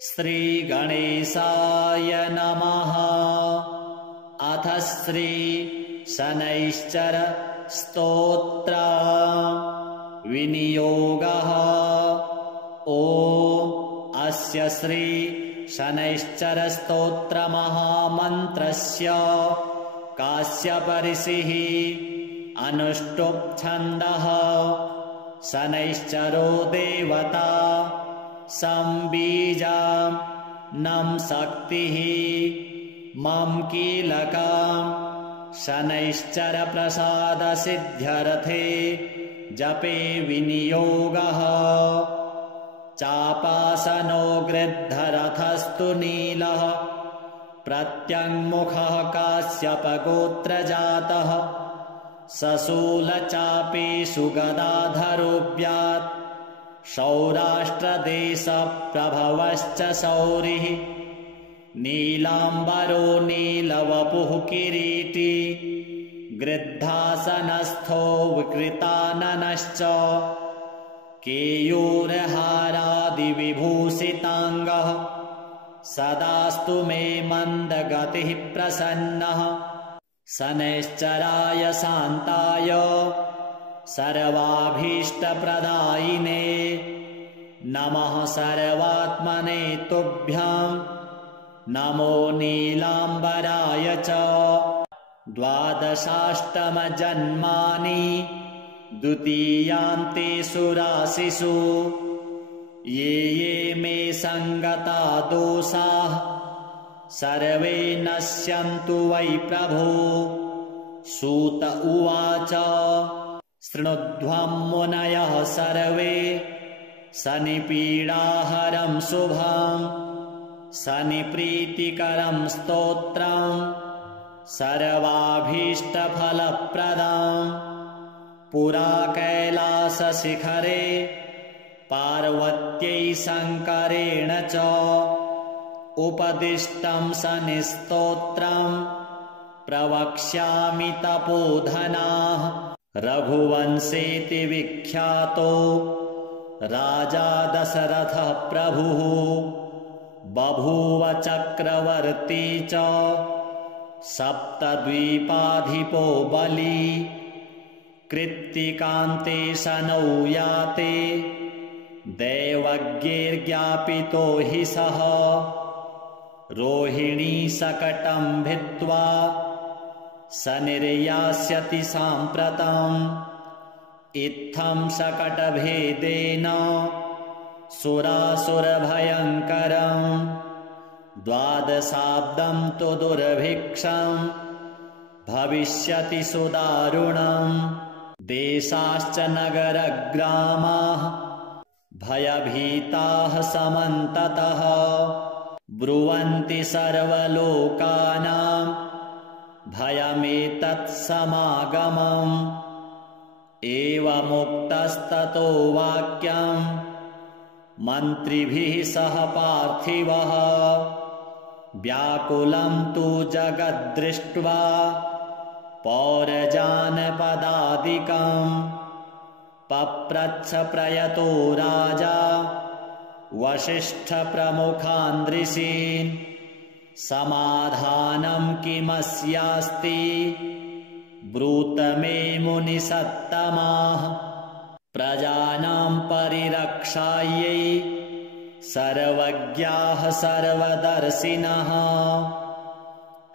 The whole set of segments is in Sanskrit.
श्रीगणेशाय नमः। अथ श्री शनैश्चर स्तोत्र विनियोगः। ॐ अस्य श्री शनैश्चर स्तोत्र महामन्त्रस्य काश्यप ऋषिः अनुष्टुप् छन्दः। शनैश्चरो देवता संबीजां नं शक्तिः मम कीलकां शनैश्चर प्रसाद सिद्ध्यर्थे जपे विनियोगः। चापासनो गृद्धरथस्तु नीलः प्रत्यङ्मुखः काश्यपगोत्रजातः सशूलचापेषु गदाधरोऽभ्यात् सौराष्ट्रदेशप्रभवश्च शौरिः नीलाम्बरो नीलवपुः किरीटी गृद्धासनस्थो विकृताननश्च केयूरहारादिविभूषिताङ्गः सदास्तु मे मन्दगतिः प्रसन्नः। शनैश्चराय शान्ताय सर्वाभीष्टप्रदायिने नमः सर्वात्मने तुभ्यं नमो नीलाम्बराय च। 12 द्वितीयान्तेषु राशिषु ये ये मे सङ्गता दोषाः सर्वे नश्यन्तु वै प्रभो। सूत उवाच शृणुध्वं मुनयः सर्वे शनिपीडाहरं शुभं शनिप्रीतिकरं स्तोत्रं सर्वाभीष्टफलप्रदं। पुरा कैलासशिखरे पार्वत्यै शङ्करेण च उपदिष्टं शनिस्तोत्रं प्रवक्ष्यामि तपोधनाः। रघुवंशेति विख्यातो राजा दशरथः प्रभुः बभूव चक्रवर्ती च सप्तद्वीपाधिपो बली। कृत्तिकान्ते शनौ याते दैवज्ञैर्ज्ञापितो हि सः रोहिणी शकटं भित्त्वा शनिर्यास्यति साम्प्रतम्। इत्थं शकटभेदेन सुरासुरभयङ्करम् 12 तु दुर्भिक्षं भविष्यति सुदारुणम्। देशाश्च नगरग्रामाः भयभीताः समन्ततः ब्रुवन्ति सर्वलोकानां भयमेतत्समागमम्। एवमुक्तस्ततो वाक्यं मन्त्रिभिः सह पार्थिवः व्याकुलं तु जगद्दृष्ट्वा पौरजानपदादिकम्। पप्रच्छ प्रयतो राजा वसिष्ठप्रमुखान् समाधानं किमस्यास्ति ब्रूत मे मुनिसत्तमाः। प्रजानां परिरक्षायै सर्वज्ञाः सर्वदर्शिनः।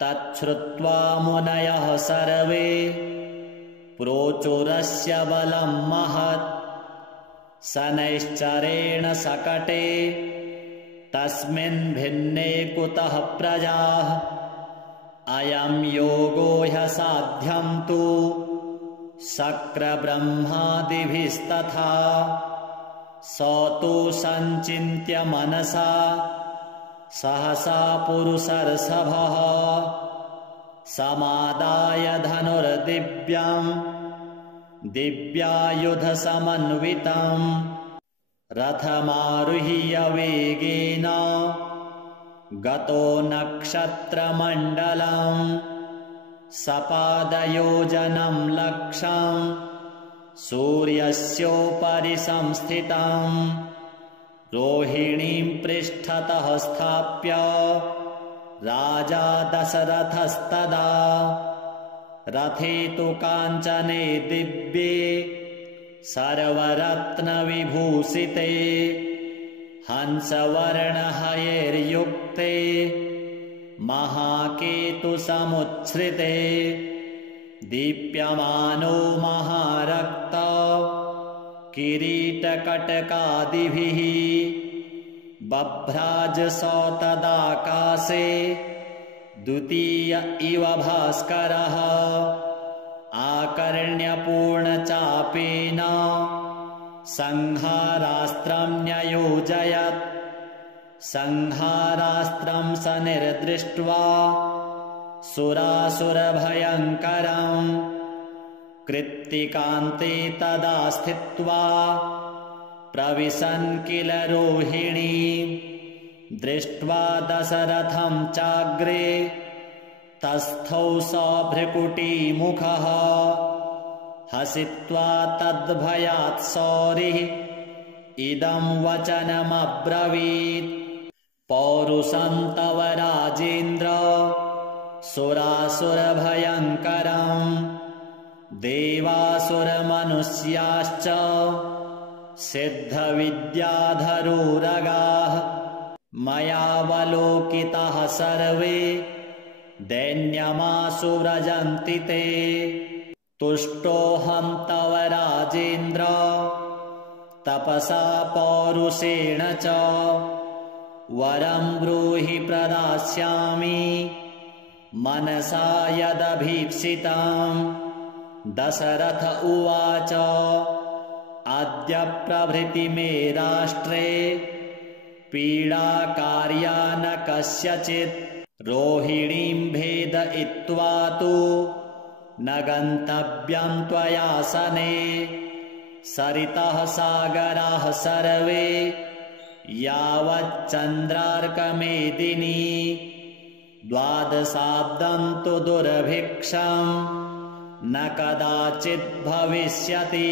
तच्छ्रुत्वा मुनयः सर्वे प्रोचुरस्य बलं महत्। शनैश्चरेण शकटे तस्मिन् भिन्ने कुतः प्रजाः। अयं योगो ह्यसाध्यं तु शक्रब्रह्मादिभिस्तथा। स तु सञ्चिन्त्य मनसा सहसा पुरुषर्षभः समादाय धनुर्दिव्यं दिव्यायुधसमन्वितं रथमारुह्य वेगेन गतो नक्षत्रमण्डलम्। सपादयोजनं लक्षं सूर्यस्योपरि संस्थितं रोहिणीं पृष्ठतः स्थाप्य राजा दशरथस्तदा रथे तु काञ्चने दिव्ये सर्वरत्नविभूषिते हंसवर्णहयैर्युक्ते महाकेतुसमुच्छ्रिते दीप्यमानो महारक्त किरीटकटकादिभिः बभ्राजसौ तदाकाशे द्वितीय इव भास्करः आकर्ण्यपूर्णचापेन संहारास्त्रं न्ययोजयत् संहारास्त्रं स निर्दृष्ट्वा सुरासुरभयङ्करम् कृत्तिकान्ते तदा स्थित्वा प्रविशन् किल रोहिणी दृष्ट्वा दशरथं चाग्रे तस्थौ सभ्रकुटीमुखः हसित्वा तद्भयात् सौरिः इदं वचनमब्रवीत् पौरुषं तव राजेन्द्र सुरासुरभयङ्करम् देवासुरमनुष्याश्च सिद्धविद्याधरोरगाः मयावलोकिताः सर्वे दैन्यमाशु व्रजन्ति ते तुष्टोऽहं तव राजेन्द्र तपसा पौरुषेण च वरं ब्रूहि प्रदास्यामि मनसा यदभीप्सितम् दशरथ उवाच अद्य प्रभृति मे राष्ट्रे पीडाकार्या न कस्यचित् रोहिणीं भेदयित्वा तु न गन्तव्यं त्वयासने सरितः सागराः सर्वे यावच्चन्द्रार्कमेदिनी द्वादशाब्दं तु दुर्भिक्षम् न कदाचित् भविष्यति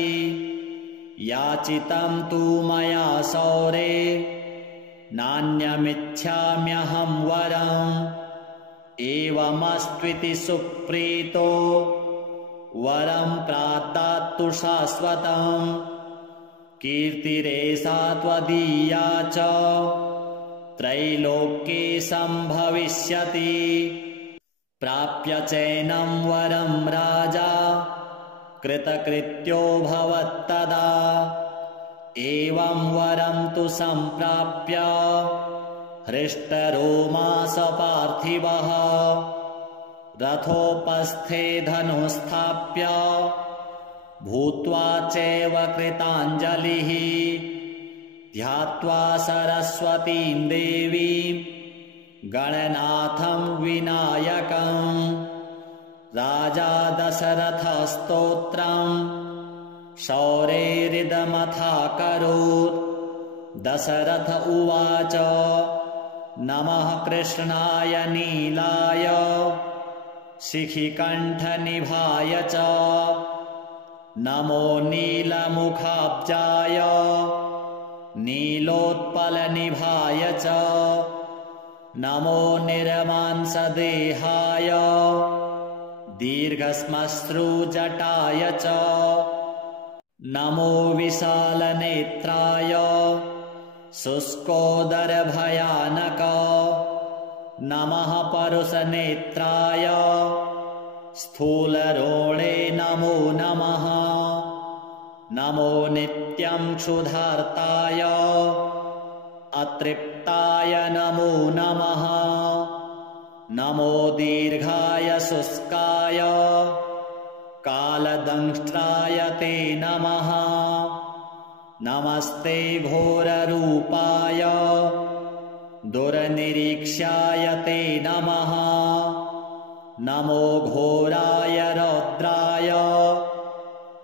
याचितं तु मया सौरे नान्यमिच्छाम्यहं वरम् एवमस्त्विति सुप्रीतो वरं प्रादात्तु शाश्वतम् कीर्तिरेषा त्वदीया च त्रैलोक्ये सम्भविष्यति प्राप्य चैनं वरं राजा कृतकृत्यो भवत्तदा एवं वरं तु सम्प्राप्य हृष्टरोमास पार्थिवः रथोपस्थे धनुस्थाप्य भूत्वा चैव कृताञ्जलिः ध्यात्वा सरस्वतीं देवीं गणनाथं विनायकम् राजा दशरथस्तोत्रम् शौरेरिदमथाकरोत् दशरथ उवाच नमः कृष्णाय नीलाय शिखिकण्ठनिभाय च नमो नीलमुखाब्जाय नीलोत्पलनिभाय च नमो निर्मांसदेहाय दीर्घश्मश्रुजटाय च नमो विशालनेत्राय शुष्कोदरभयानक नमः परुषनेत्राय स्थूलरोणे नमो नमः नमो नित्यं क्षुधार्ताय अतृप्ताय नमो नमः नमो दीर्घाय शुष्काय कालदंष्ट्राय ते नमः नमस्ते घोररूपाय दुर्निरीक्ष्याय ते नमः नमो घोराय रौद्राय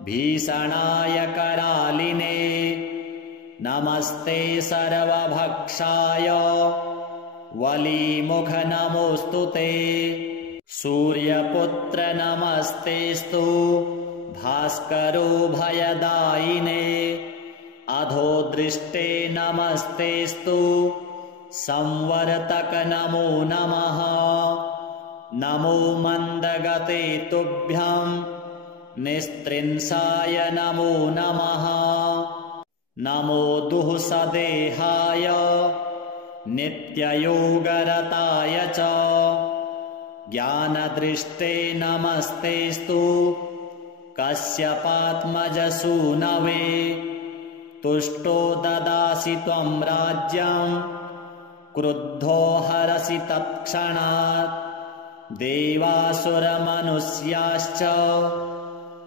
भीषणाय करालिने नमस्ते सर्वभक्षाय वलीमुख नमोऽस्तु ते सूर्यपुत्र नमस्तेस्तु भास्करो भयदायिने अधो दृष्टे नमस्तेस्तु संवर्तक नमो नमः। नमो मन्दगते तुभ्यं निस्त्रिंसाय नमो नमः। नमो दुःसदेहाय नित्ययोगरताय च ज्ञानदृष्टे नमस्तेस्तु कश्यपात्मजसूनवे। तुष्टो ददासि त्वं राज्यं क्रुद्धो हरसि तत्क्षणात्। देवासुरमनुष्याश्च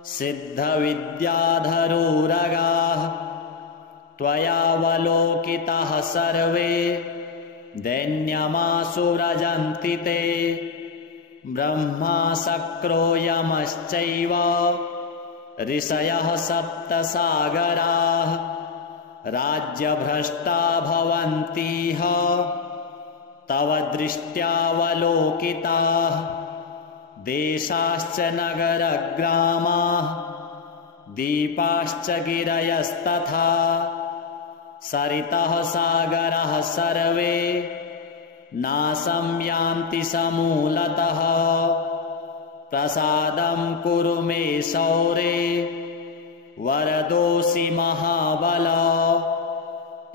सिद्धविद्याधरोरगाः त्वयावलोकिताः सर्वे दैन्यमासुरजन्ति ते। ब्रह्मा शक्रो यमश्चैव ऋषयः सप्तसागराः राज्यभ्रष्टा भवन्तीह तव दृष्ट्यावलोकिताः। देशाश्च नगरग्रामाः दीपाश्च गिरयस्तथा सरितः सागरः सर्वे नाशं यान्ति समूलतः। प्रसादं कुरु मे शौरे वरदोऽसि महाबल।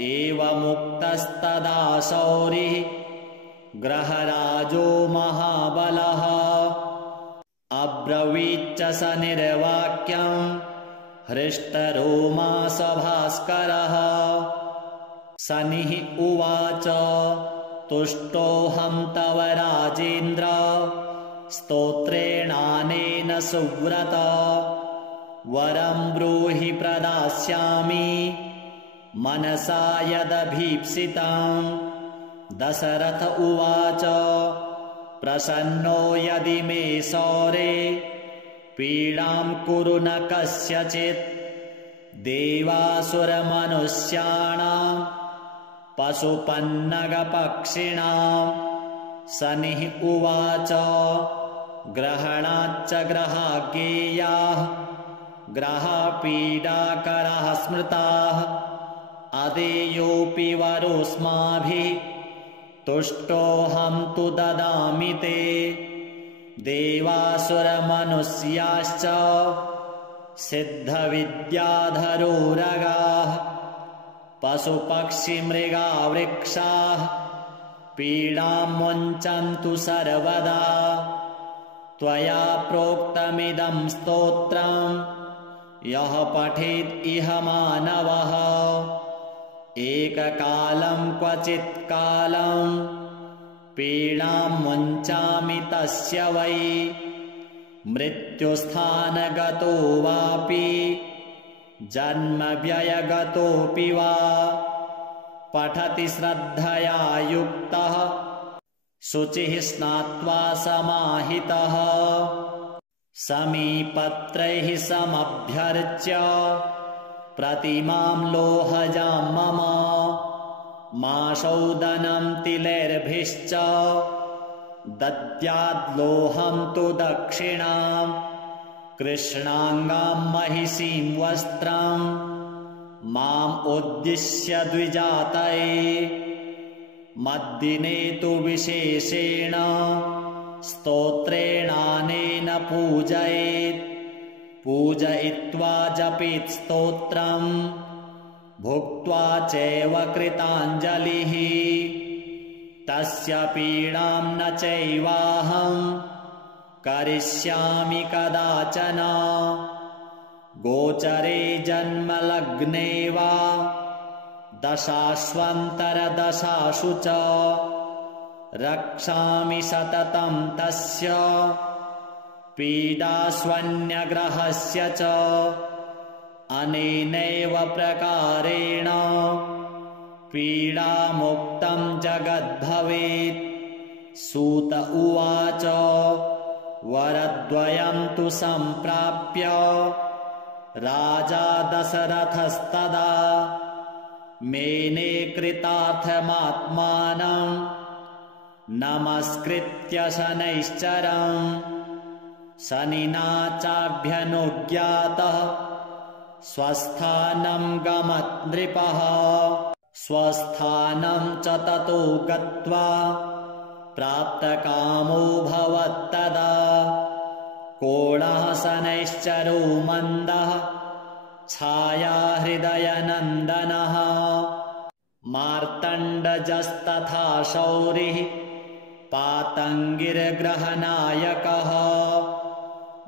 एवमुक्तस्तदा शौरिः ग्रहराजो महाबलः। अब्रवीच्च स निर्वाक्यं हृष्टरोमा सभास्करः। शनिः उवाच तुष्टोऽहं तव राजेन्द्र स्तोत्रेणानेन सुव्रत। वरं ब्रूहि प्रदास्यामि मनसा यदभीप्सितं। दशरथ उवाच प्रसन्नो यदि मे शौरे पीडां कुरु न कस्यचित्। देवासुरमनुष्याणां पशुपन्नगपक्षिणां। शनिः उवाच ग्रहणाच्च ग्रहाज्ञेयाः ग्रहपीडाकराः स्मृताः। अदेयोऽपि वरोऽस्माभिः तुष्टोऽहं तु ददामि ते। देवासुरमनुष्याश्च सिद्धविद्याधरोरगाः पशुपक्षिमृगा वृक्षाः पीडां मुञ्चन्तु सर्वदा। त्वया प्रोक्तमिदं स्तोत्रं यः पठेत् इह मानवः एककालं क्वचित्कालं पीडां मुञ्चामि तस्य वै। मृत्युस्थानगतो वापि जन्मव्ययगतोऽपि वा पठति श्रद्धया युक्तः शुचिः स्नात्वा समाहितः। समीपत्रैः समभ्यर्च्य प्रतिमां लोहजां मम माशौदनं तिलैर्भिश्च दद्याद्लोहं तु दक्षिणां। कृष्णाङ्गां महिषीं वस्त्रं माम् उद्दिश्य द्विजातये। मद्दिने तु विशेषेण स्तोत्रेणानेन पूजयेत्। पूजयित्वा जपेत् स्तोत्रं भुक्त्वा चैव कृताञ्जलिः। तस्य पीडां न चैवाहं करिष्यामि कदाचन। गोचरे जन्मलग्ने वा दशाश्वन्तरदशासु च रक्षामि सततं तस्य पीडास्वन्यग्रहस्य च। अनेनैव प्रकारेण पीडामुक्तं जगद्भवेत्। सूत उवाच वरद्वयं तु सम्प्राप्य राजा दशरथस्तदा मेने कृतार्थमात्मानं नमस्कृत्य शनैश्चरम्। शनिना चाभ्यनुज्ञातः स्वस्थानं गमत् नृपः स्वस्थानं च ततो गत्वा प्राप्तकामो भवत्तदा कोणः शनैश्चरो मन्दः छायाहृदयनन्दनः मार्तण्डजस्तथा शौरिः पातङ्गिर्ग्रहनायकः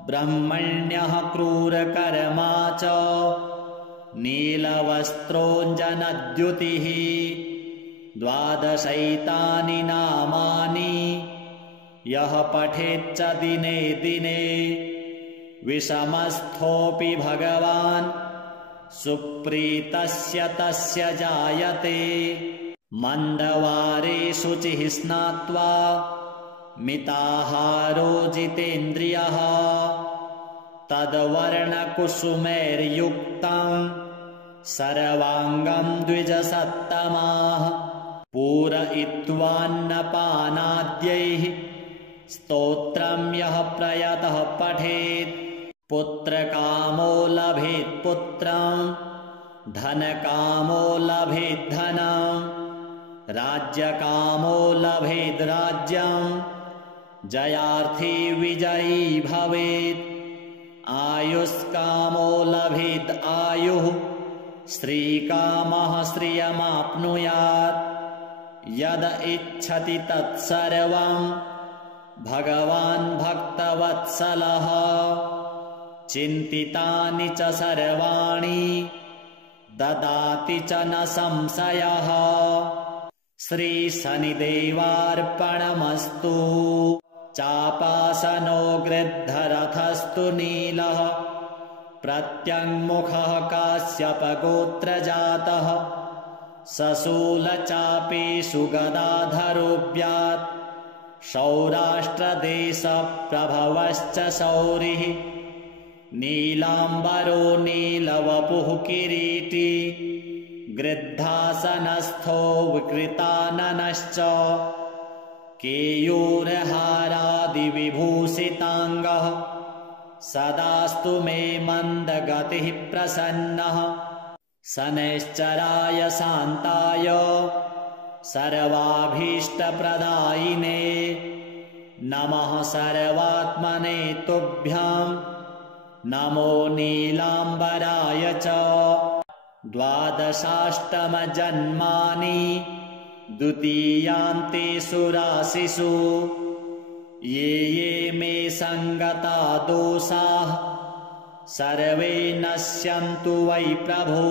ब्रह्मण्यः क्रूरकर्मा च नीलवस्त्रोऽञ्जनद्युतिः 12 नामानि यः पठेच्च दिने दिने विषमस्थोऽपि भगवान् सुप्रीतस्य तस्य जायते मन्दवारे शुचिः स्नात्वा मिताहारो जितेन्द्रियः तद्वर्णकुसुमैर्युक्तं सर्वाङ्गं द्विजसत्तमाः पूरयित्वान्नपानाद्यैः स्तोत्रं यः प्रयतः पठेत् पुत्रकामो लभेत् पुत्रं धनकामो लभेत् धनं राज्यकामो लभेत् राज्यं जयार्थी विजयी भवेत् आयुष्कामो लभेत् आयुः श्रीकामः श्रियमाप्नुयात् यद इच्छति तत्सर्वं भगवान् भक्तवत्सलः चिन्तितानि च सर्वाणि ददाति च न संशयः श्रीशनिदेवार्पणमस्तु चापासनो गृद्धरथस्तु नीलः प्रत्यङ्मुखः काश्यपगोत्रजातः सशूलचापेषु गदाधरोऽभ्यात् सौराष्ट्रदेशप्रभवश्च शौरिः नीलाम्बरो नीलवपुः किरीटी गृद्धासनस्थो विकृताननश्च केयूरहारादिविभूषिताङ्गः सदास्तु मे मन्दगतिः प्रसन्नः शनैश्चराय शान्ताय सर्वाभीष्टप्रदायिने नमः सर्वात्मने तुभ्यां नमो नीलाम्बराय च 12 द्वितीयान्तेषु राशिषु ये ये मे सङ्गता दोषाः सर्वे नश्यन्तु वै प्रभो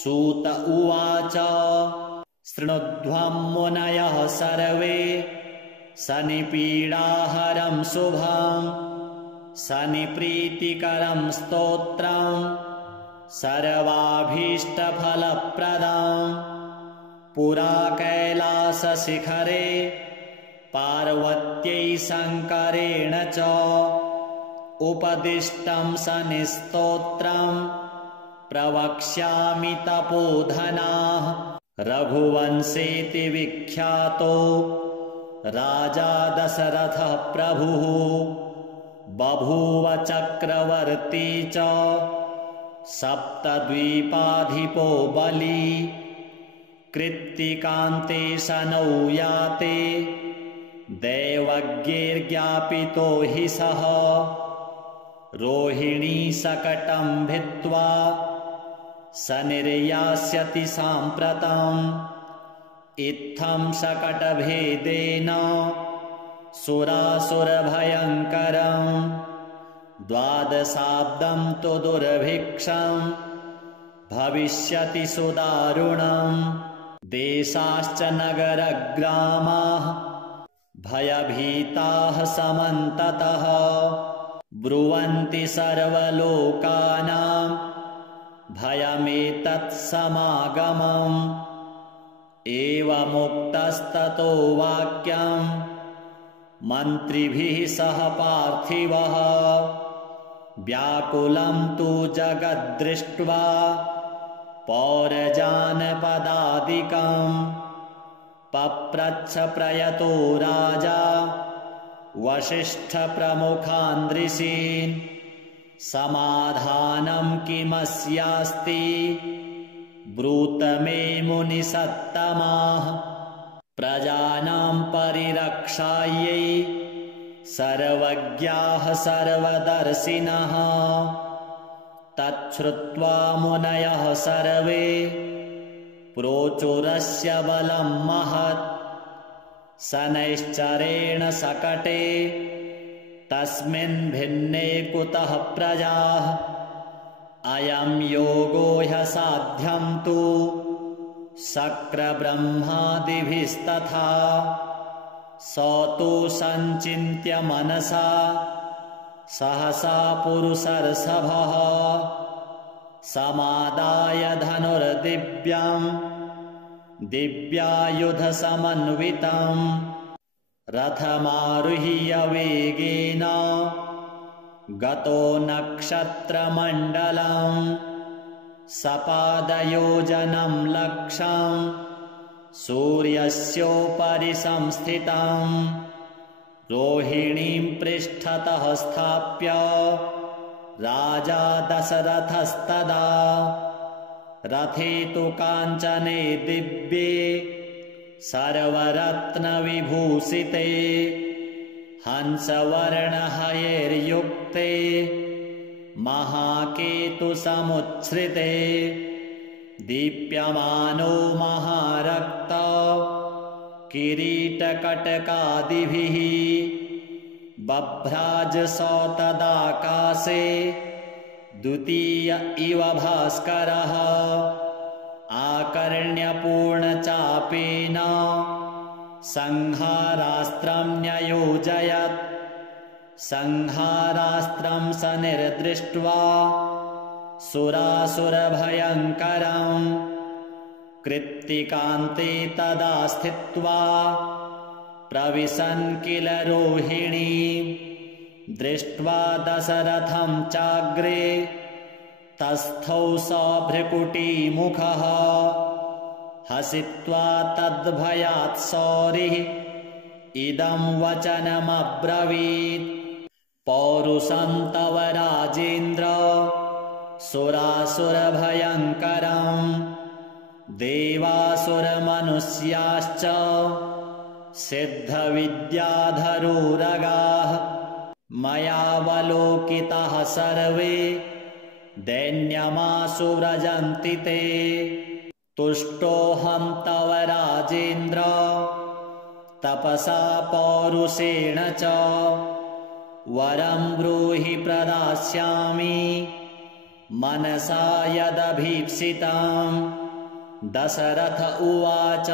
सूत उवाच शृणुध्वं मुनयः सर्वे शनिपीडाहरं शुभं शनिप्रीतिकरं स्तोत्रं सर्वाभीष्टफलप्रदं पुरा कैलासशिखरे पार्वत्यै शङ्करेण च उपदिष्टं शनिस्तोत्रं प्रवक्ष्यामि तपोधनाः रघुवंशेति विख्यातो राजा दशरथः प्रभुः बभूव चक्रवर्ती च सप्तद्वीपाधिपो बली कृत्तिकान्ते शनौ याते दैवज्ञैर्ज्ञापितो हि सः रोहिणी शकटं भित्त्वा शनिर्यास्यति साम्प्रतम् इत्थं शकटभेदेन सुरासुरभयङ्करं 12 तु दुर्भिक्षं भविष्यति सुदारुणं देशाश्च नगरग्रामाः भयभीताः समन्ततः ब्रुवन्ति सर्वलोकानां भयमेतत् समागमम् एवमुक्तस्ततो वाक्यं मन्त्रिभिः सह पार्थिवः व्याकुलं तु जगद्दृष्ट्वा पौरजानपदादिकं पप्रच्छ प्रयतो राजा वसिष्ठप्रमुखान् ऋषीन् समाधानं किमस्यास्ति ब्रूत मे मुनिसत्तमाः। प्रजानां परिरक्षायै सर्वज्ञाः सर्वदर्शिनः। तच्छ्रुत्वा मुनयः सर्वे प्रोचुरस्य बलं महत्। शनैश्चरेण सकटे तस्मिन् भिन्ने कुतः प्रजाः। अयं योगो ह्यसाध्यं तु शक्रब्रह्मादिभिस्तथा। स तु सञ्चिन्त्य मनसा सहसा पुरुषर्षभः। समादाय धनुर्दिव्यं दिव्यायुधसमन्वितं। रथमारुह्य वेगेन गतो नक्षत्रमण्डलं। सपादयोजनं लक्ष्यं सूर्यस्योपरि संस्थितं। रोहिणीं पृष्ठतः स्थाप्य राजा दशरथस्तदा। रथे तु काञ्चने दिव्ये सर्वरत्नविभूषिते। हंसवर्णहयैर्युक्ते महाकेतुसमुच्छ्रिते। दीप्यमानो महारक्त किरीटकटकादिभिः। बभ्राजसौ तदाकाशे द्वितीय इव भास्करः। आकर्ण्यपूर्णचापेन संहारास्त्रं न्ययोजयत्। संहारास्त्रं स निर्दृष्ट्वा सुरासुरभयङ्करम्। कृत्तिकान्ते तदा स्थित्वा प्रविशन् किल रोहिणी। दृष्ट्वा दशरथं चाग्रे तस्थौ स भ्रुकुटीमुखः। हसित्वा तद्भयात् सौरिः इदं वचनमब्रवीत्। पौरुषं तव राजेन्द्र सुरासुरभयङ्करम्। देवासुरमनुष्याश्च सिद्धविद्याधरोरगाः। मयावलोकिताः सर्वे दैन्यमाशु व्रजन्ति ते। तुष्टोऽहं तव राजेन्द्र तपसा पौरुषेण च। वरं ब्रूहि प्रदास्यामि मनसा यदभीप्सितम्। दशरथ उवाच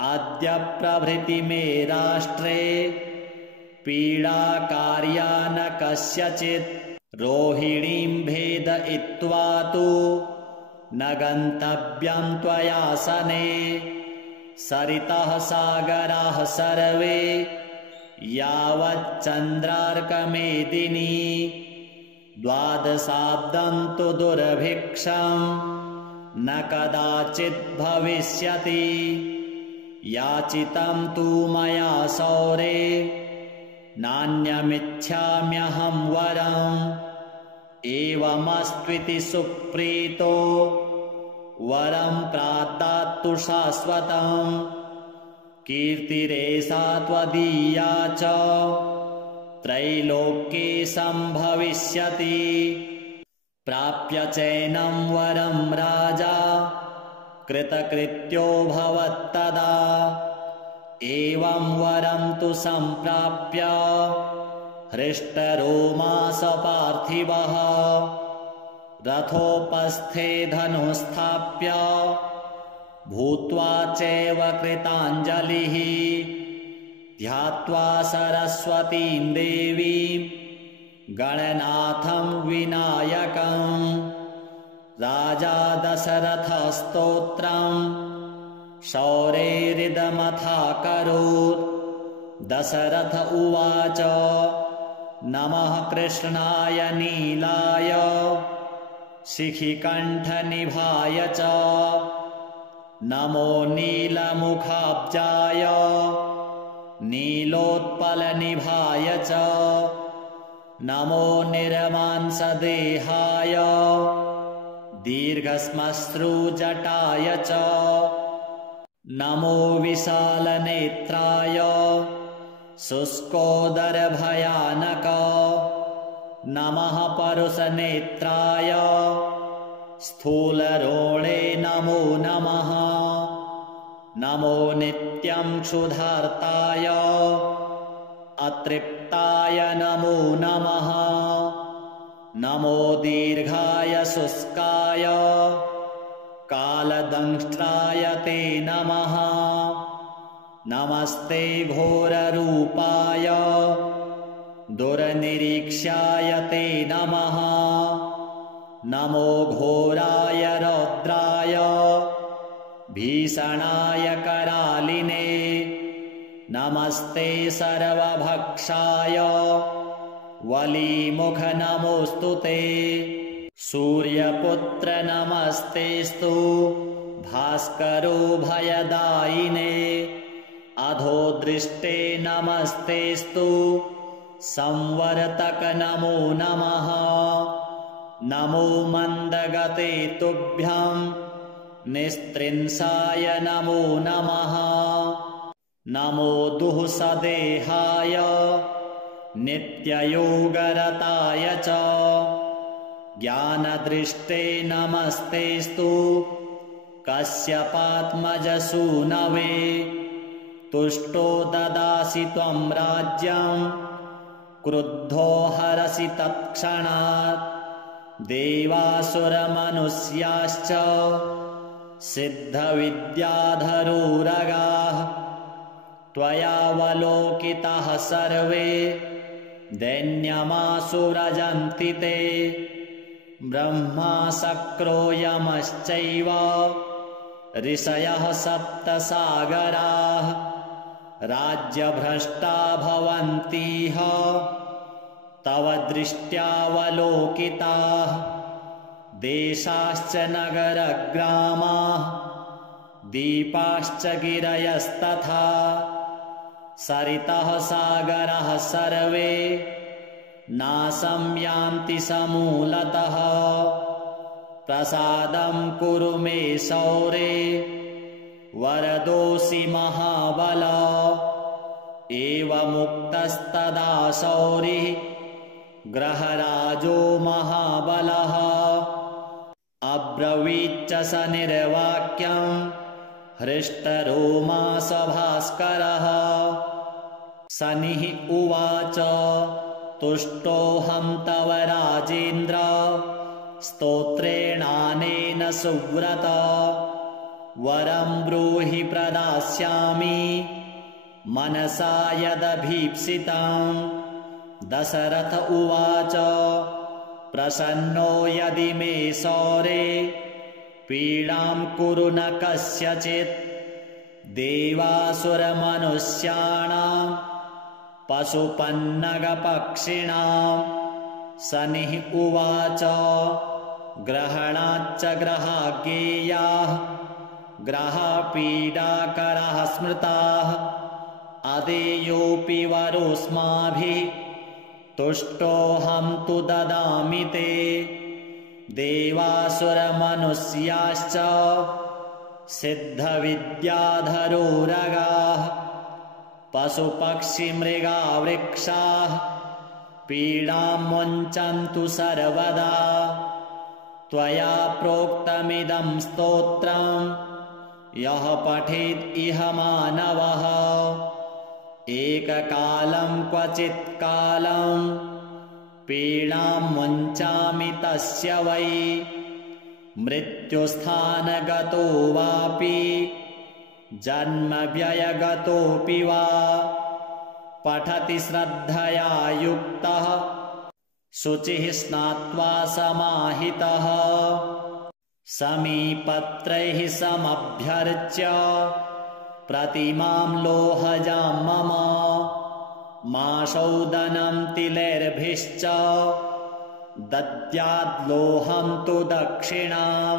अद्य प्रभृति मे राष्ट्रे पीडाकार्या न कस्यचित्। रोहिणीं भेदयित्वा तु न गन्तव्यं त्वया शने। सरितः सागराः सर्वे यावच्चन्द्रार्कमेदिनी। द्वादशाब्दं तु दुर्भिक्षं न कदाचित् भविष्यति। याचितं तु मया सौरे नान्यमिच्छाम्यहं वरम्। एवमस्त्विति सुप्रीतो वरं प्रादात्तु शाश्वतम्। कीर्तिरेषा त्वदीया च त्रैलोक्ये सम्भविष्यति। प्राप्य चैनं वरं राजा कृतकृत्यो भवत्तदा। एवं वरं तु सम्प्राप्य हृष्टरोमास पार्थिवः। रथोपस्थे धनुस्थाप्य भूत्वा चैव कृताञ्जलिः। ध्यात्वा सरस्वतीं देवीं गणनाथं विनायकम्। राजा दशरथस्तोत्रं शौरेरिदमथाकरोत्। दशरथ उवाच नमः कृष्णाय नीलाय शिखिकण्ठनिभाय च। नमो नीलमुखाब्जाय नीलोत्पलनिभाय च। नमो निर्मांसदेहाय दीर्घश्मश्रुजटाय च नमो विशालनेत्राय शुष्कोदरभयानक नमः परुषनेत्राय स्थूलरोणे नमो नमः नमो नित्यं क्षुधार्ताय अतृप्ताय नमो नमः नमो दीर्घाय शुष्काय कालदंष्ट्राय ते नमः नमस्ते घोररूपाय दुर्निरीक्ष्याय ते नमः नमो घोराय रौद्राय भीषणाय करालिने नमस्ते सर्वभक्षाय वलीमुख नमोऽस्तु ते सूर्यपुत्र नमस्तेस्तु भास्करो भयदायिने अधोदृष्टे नमस्तेस्तु संवर्तक नमो नमः नमो मन्दगते तुभ्यं निस्त्रिंसाय नमो नमः नमो दुःसदेहाय नित्ययोगरताय च ज्ञानदृष्टे नमस्तेस्तु कश्यपात्मजसूनवे तुष्टो ददासि त्वं राज्यं क्रुद्धो हरसि तत्क्षणात् देवासुरमनुष्याश्च सिद्धविद्याधरोरगाः त्वयावलोकिताः सर्वे दैन्यमासुरजन्ति ते ब्रह्मा शक्रो यमश्चैव ऋषयः सप्तसागराः राज्यभ्रष्टा भवन्तीह तव दृष्ट्यावलोकिताः देशाश्च नगरग्रामाः दीपाश्च गिरयस्तथा सरितः सागरः सर्वे नाशं यान्ति समूलतः प्रसादं कुरु मे शौरे वरदोऽसि महाबल एवमुक्तस्तदा शौरिः ग्रहराजो महाबलः अब्रवीच्च स निर्वाक्यं हृष्टरोमा स भास्करः शनिः उवाच तुष्टोऽहं तव राजेन्द्र स्तोत्रेणानेन सुव्रत वरं ब्रूहि प्रदास्यामि मनसा यदभीप्सितं दशरथ उवाच प्रसन्नो यदि मे शौरे पीडां कुरु न कस्यचित् देवासुरमनुष्याणां पशुपन्नगपक्षिणां शनिः उवाच ग्रहणाच्च ग्रहाज्ञेयाः ग्रहपीडाकराः स्मृताः अदेयोऽपि वरोऽस्माभिः तुष्टोऽहं तु ददामि ते देवासुरमनुष्याश्च सिद्धविद्याधरोरगाः पशुपक्षिमृगावृक्षाः पीडां मुञ्चन्तु सर्वदा त्वया प्रोक्तमिदं स्तोत्रं यः पठेत् इह मानवः एककालं क्वचित्कालं पीडां मुञ्चामि तस्य वै मृत्युस्थानगतो वापि जन्मव्ययगतोऽपि वा पठति श्रद्धया युक्तः शुचिः स्नात्वा समाहितः समीपत्रैः समभ्यर्च्य प्रतिमां लोहजां मम माशौदनं तिलैर्भिश्च दद्याद्लोहं तु दक्षिणां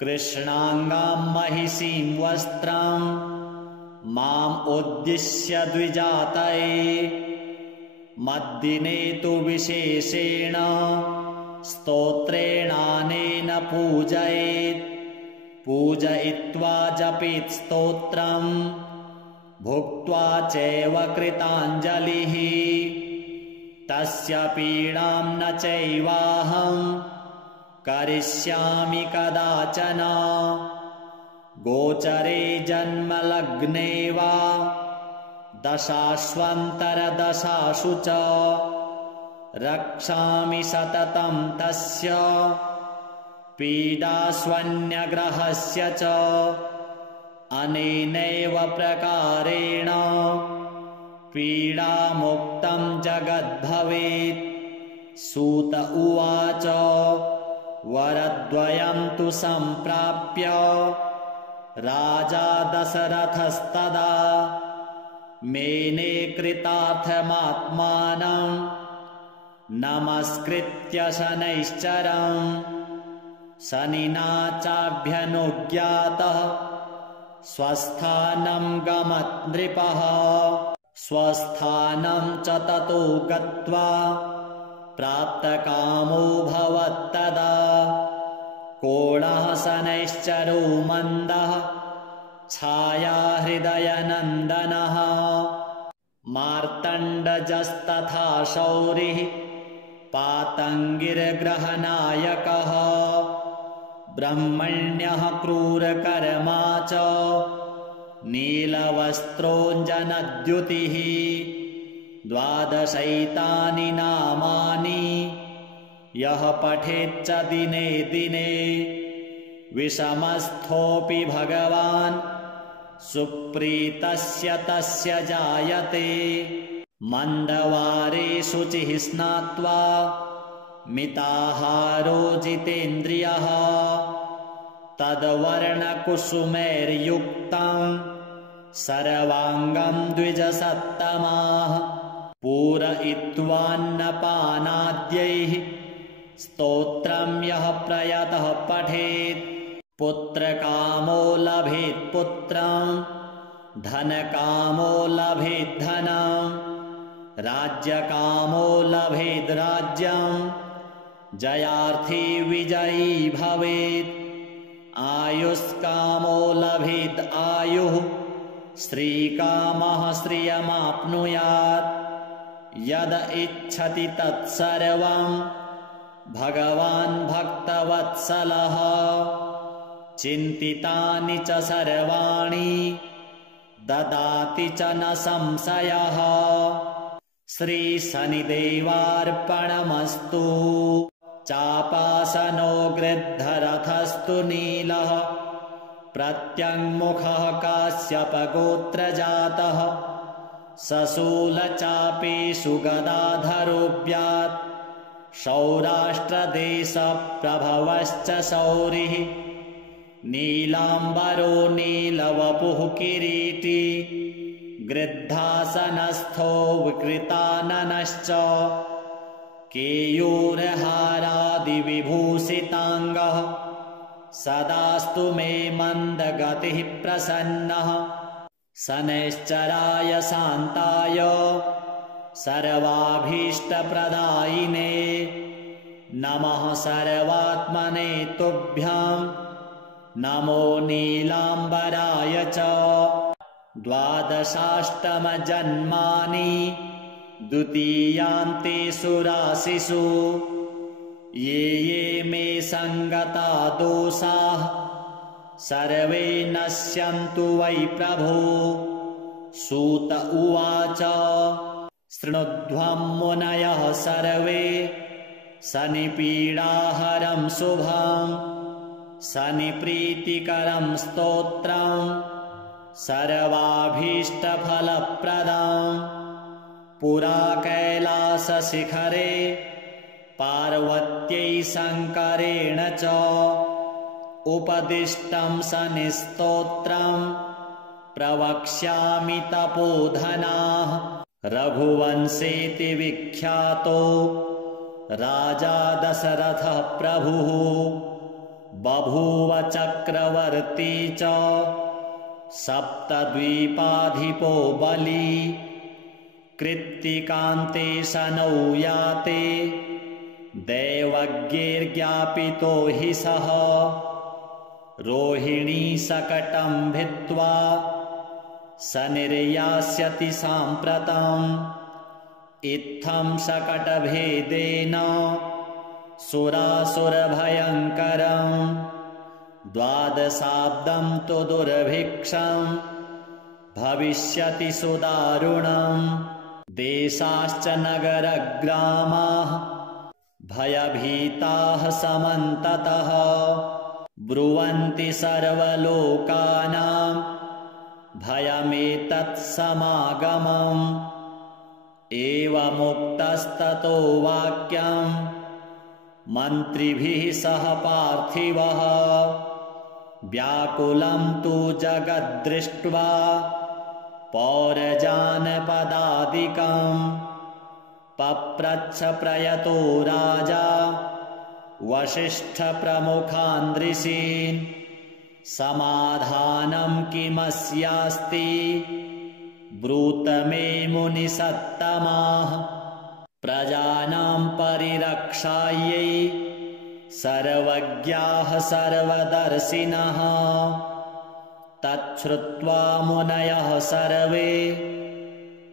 कृष्णाङ्गां महिषीं वस्त्रं माम् उद्दिश्य द्विजातये मद्दिने तु विशेषेण स्तोत्रेणानेन पूजयेत्। पूजयित्वा जपेत् स्तोत्रम् भुक्त्वा चैव कृताञ्जलिः। तस्य पीडां न चैवाहं करिष्यामि कदाचन। गोचरे जन्मलग्ने वा दशाश्वन्तरदशासु च रक्षामि सततं तस्य पीडास्वन्यग्रहस्य च। अनेनैव प्रकारेण पीडामुक्तं जगद्भवेत्। सूत उवाच वरद्वयं तु सम्प्राप्य राजा दशरथस्तदा मेने कृतार्थमात्मानं नमस्कृत्य शनैश्चरम्। शनिना चाभ्यनुज्ञातः स्वस्थानं गमत् नृपः। स्वस्थानं च ततो गत्वा प्राप्तकामो भवत्तदा। कोणः शनैश्चरो मन्दः छायाहृदयनन्दनः। मार्तण्डजस्तथा शौरिः पातङ्गिर्ग्रहनायकः। ब्रह्मण्यः क्रूरकर्मा च नीलवस्त्रोऽञ्जनद्युतिः। द्वादशैतानि नामानि यः पठेच्च दिने दिने विषमस्थोऽपि भगवान् सुप्रीतस्य तस्य जायते। मन्दवारे शुचिः स्नात्वा मिताहारो जितेन्द्रियः। तद्वर्णकुसुमैर्युक्तं सर्वाङ्गं द्विजसत्तमाः। पूरयित्वान्नपानाद्यैः स्तोत्रं यः प्रयतः पठेत्। पुत्रकामो लभेत् पुत्रं धनकामो लभेत् धनं। राज्यकामो लभेत् राज्यं जयार्थी विजयी भवेत्। आयुष्कामो लभेत् आयुः श्रीकामः श्रियमाप्नुयात्। यद इच्छति तत्सर्वं भगवान् भक्तवत्सलः। चिन्तितानि च सर्वाणि ददाति च न संशयः। श्रीशनिदेवार्पणमस्तु। चापासनो गृद्धरथस्तु नीलः प्रत्यङ्मुखः काश्यपगोत्रजातः। सशूलचापेषु गदाधरोऽभ्यात् सौराष्ट्रदेशप्रभवश्च शौरिः। नीलाम्बरो नीलवपुः किरीटी गृद्धासनस्थो विकृताननश्च। केयूरहारादिविभूषिताङ्गः सदास्तु मे मन्दगतिः प्रसन्नः। शनैश्चराय शान्ताय सर्वाभीष्टप्रदायिने नमः सर्वात्मने तुभ्यां नमो नीलाम्बराय च। द्वादशाष्टमजन्मानि द्वितीयान्तेषु राशिषु ये ये मे सङ्गता दोषाः सर्वे नश्यन्तु वै प्रभो। सूत उवाच शृणुध्वं मुनयः सर्वे शनिपीडाहरं शुभं शनिप्रीतिकरं स्तोत्रं सर्वाभीष्टफलप्रदं। पुरा कैलासशिखरे पार्वत्यै शङ्करेण च उपदिष्टं शनिस्तोत्रं प्रवक्ष्यामि तपोधनाः। रघुवंशेति विख्यातो राजा दशरथः प्रभुः बभूव चक्रवर्ती च सप्तद्वीपाधिपो बली। कृत्तिकान्ते शनौ याते दैवज्ञैर्ज्ञापितो हि सः रोहिणी सकटं भित्त्वा सनिर्यास्यति साम्प्रतम् इत्थं शकटभेदेन सुरासुरभयङ्करम् द्वादशाब्दं तु दुर्भिक्षं भविष्यति सुदारुणम् देशाश्च नगरग्रामाः भयभीताः समन्ततः ब्रुवन्ति सर्वलोकानां भयमेतत्समागमम् एवमुक्तस्ततो वाक्यं मन्त्रिभिः सह पार्थिवः व्याकुलं तु जगद्दृष्ट्वा पौरजानपदादिकम् पप्रच्छ प्रयतो राजा वसिष्ठप्रमुखान् समाधानं किमस्यास्ति ब्रूत मे मुनिसत्तमाः प्रजानां परिरक्षायै सर्वज्ञाः सर्वदर्शिनः तच्छ्रुत्वा मुनयः सर्वे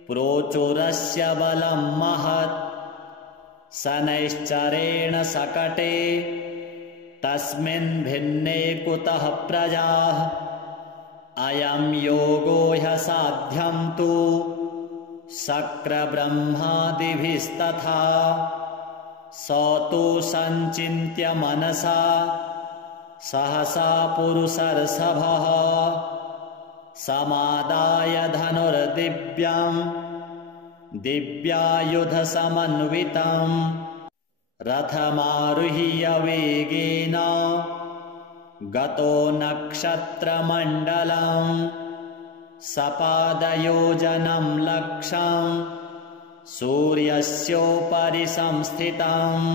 प्रोचुरस्य बलं महत् शनैश्चरेण सकटे तस्मिन् भिन्ने कुतः प्रजाः अयं योगो ह्यसाध्यं तु शक्रब्रह्मादिभिस्तथा स तु सञ्चिन्त्य मनसा सहसा पुरुषर्षभः समादाय धनुर्दिव्यं दिव्यायुधसमन्वितम् रथमारुह्य वेगेन गतो नक्षत्रमण्डलम् सपादयोजनं लक्षं सूर्यस्योपरि संस्थितम्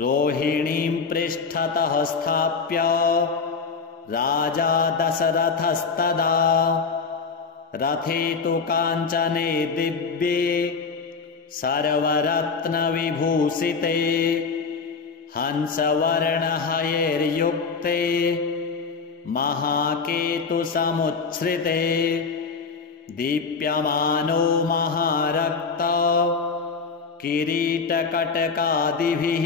रोहिणीं पृष्ठतः स्थाप्य राजा दशरथस्तदा रथे तु काञ्चने दिव्ये सर्वरत्नविभूषिते हंसवर्णहयैर्युक्ते महाकेतुसमुच्छ्रिते दीप्यमानो महारक्त किरीटकटकादिभिः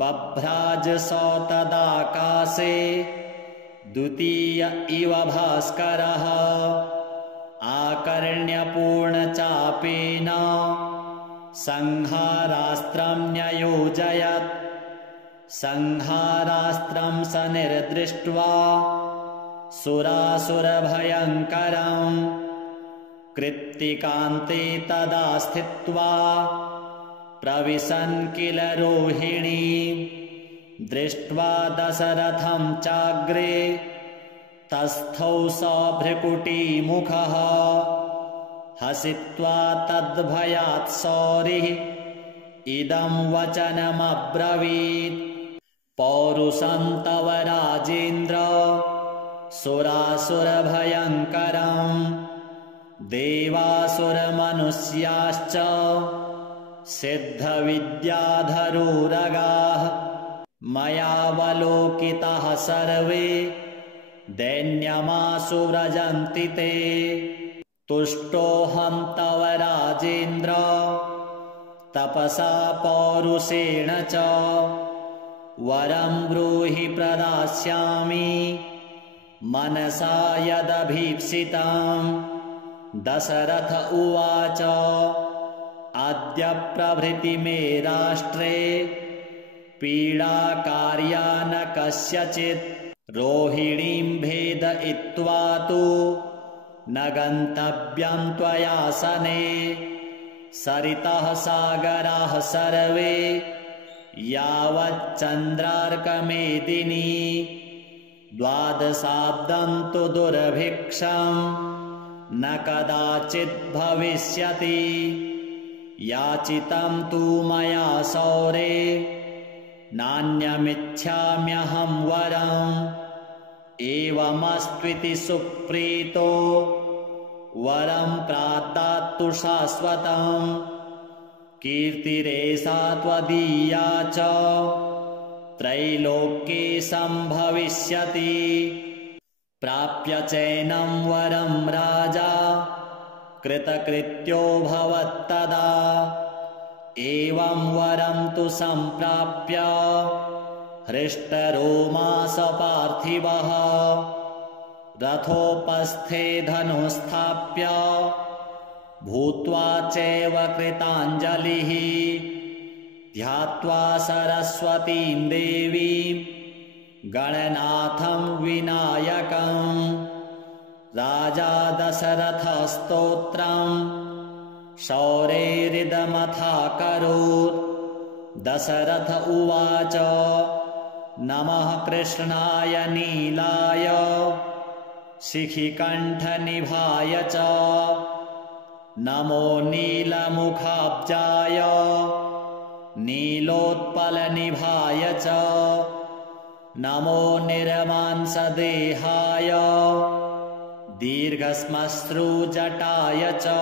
बभ्राजसौ तदाकाशे द्वितीय इव भास्करः आकर्ण्यपूर्णचापेन संहारास्त्रं न्ययोजयत् संहारास्त्रं सनिर्दृष्ट्वा सुरासुरभयङ्करम् कृत्तिकान्ते तदा स्थित्वा प्रविशन् किल रोहिणी दृष्ट्वा दशरथं चाग्रे तस्थौ स भ्रुकुटीमुखः हसित्वा तद्भयात् सौरिः इदं वचनमब्रवीत् पौरुषं तव राजेन्द्र सुरासुरभयङ्करम् देवासुरमनुष्याश्च सिद्धविद्याधरोरगाः मयावलोकिताः सर्वे दैन्यमाशु व्रजन्ति ते तुष्टोऽहं तव राजेन्द्र तपसा पौरुषेण च वरं ब्रूहि प्रदास्यामि मनसा यदभीप्सितम् दशरथ उवाच अद्य प्रभृति मे राष्ट्रे पीडाकार्या न कस्यचित् रोहिणीं भेदयित्वा तु न गन्तव्यं त्वया शने सरितः सागराः सर्वे यावच्चन्द्रार्कमेदिनी द्वादशाब्दं तु दुर्भिक्षं न कदाचित् भविष्यति याचितं तु मया सौरे नान्यमिच्छाम्यहं वरम् एवमस्त्विति सुप्रीतो वरं प्रादात् तत्तु शाश्वतम् कीर्तिरेषा त्वदीया च त्रैलोक्ये सम्भविष्यति प्राप्य चैनं वरं राजा कृतकृत्यो भवत्तदा एवं वरं तु सम्प्राप्य हृष्टरोमास पार्थिवः रथोपस्थे धनुस्थाप्य भूत्वा चैव कृताञ्जलिः ध्यात्वा सरस्वतीं देवीं गणनाथं विनायकम् राजा दशरथस्तोत्रं शौरेरिदमथाकरोत् दशरथ उवाच नमः कृष्णाय नीलाय शिखिकण्ठनिभाय च नमो नीलमुखाब्जाय नीलोत्पलनिभाय च नमो निर्मांसदेहाय दीर्घश्मश्रुजटाय च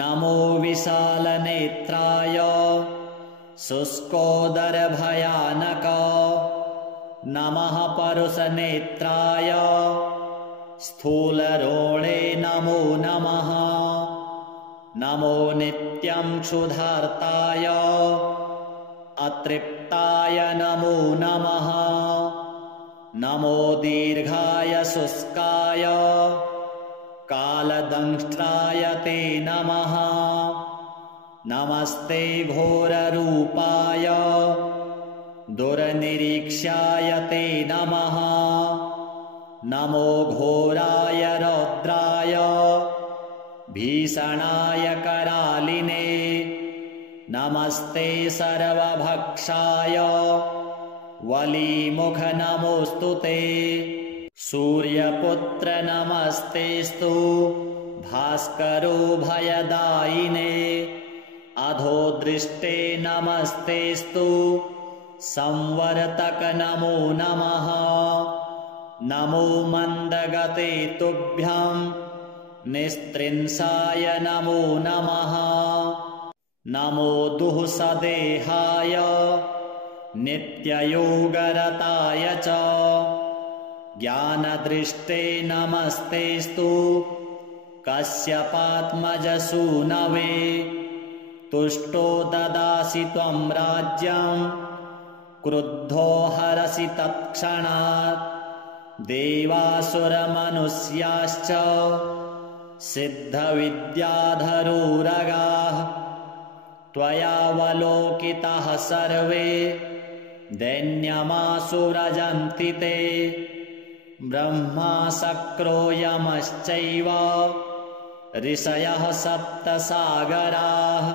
नमो विशालनेत्राय शुष्कोदरभयानक नमः परुषनेत्राय स्थूलरोणे नमो नमः नमो नित्यं क्षुधार्ताय अतृप्ताय नमो नमः नमो दीर्घाय शुष्काय कालदंष्ट्राय ते नमः नमस्ते घोररूपाय दुर्निरीक्ष्याय ते नमः नमो घोराय रौद्राय भीषणाय करालिने नमस्ते सर्वभक्षाय वलीमुख नमोऽस्तु ते सूर्यपुत्र नमस्तेस्तु भास्करो भयदायिने अधोदृष्टे नमस्तेस्तु संवर्तक नमो नमः नमो मन्दगते तुभ्यं निस्त्रिंसाय नमो नमः नमो दुःसदेहाय नित्ययोगरताय च ज्ञानदृष्टे नमस्तेस्तु कश्यपात्मजसूनवे तुष्टो ददासि त्वं राज्यं क्रुद्धो हरसि तत्क्षणात् देवासुरमनुष्याश्च सिद्धविद्याधरोरगाः त्वयावलोकिताः सर्वे दैन्यमासुरजन्ति ते ब्रह्मा शक्रो यमश्चैव ऋषयः सप्तसागराः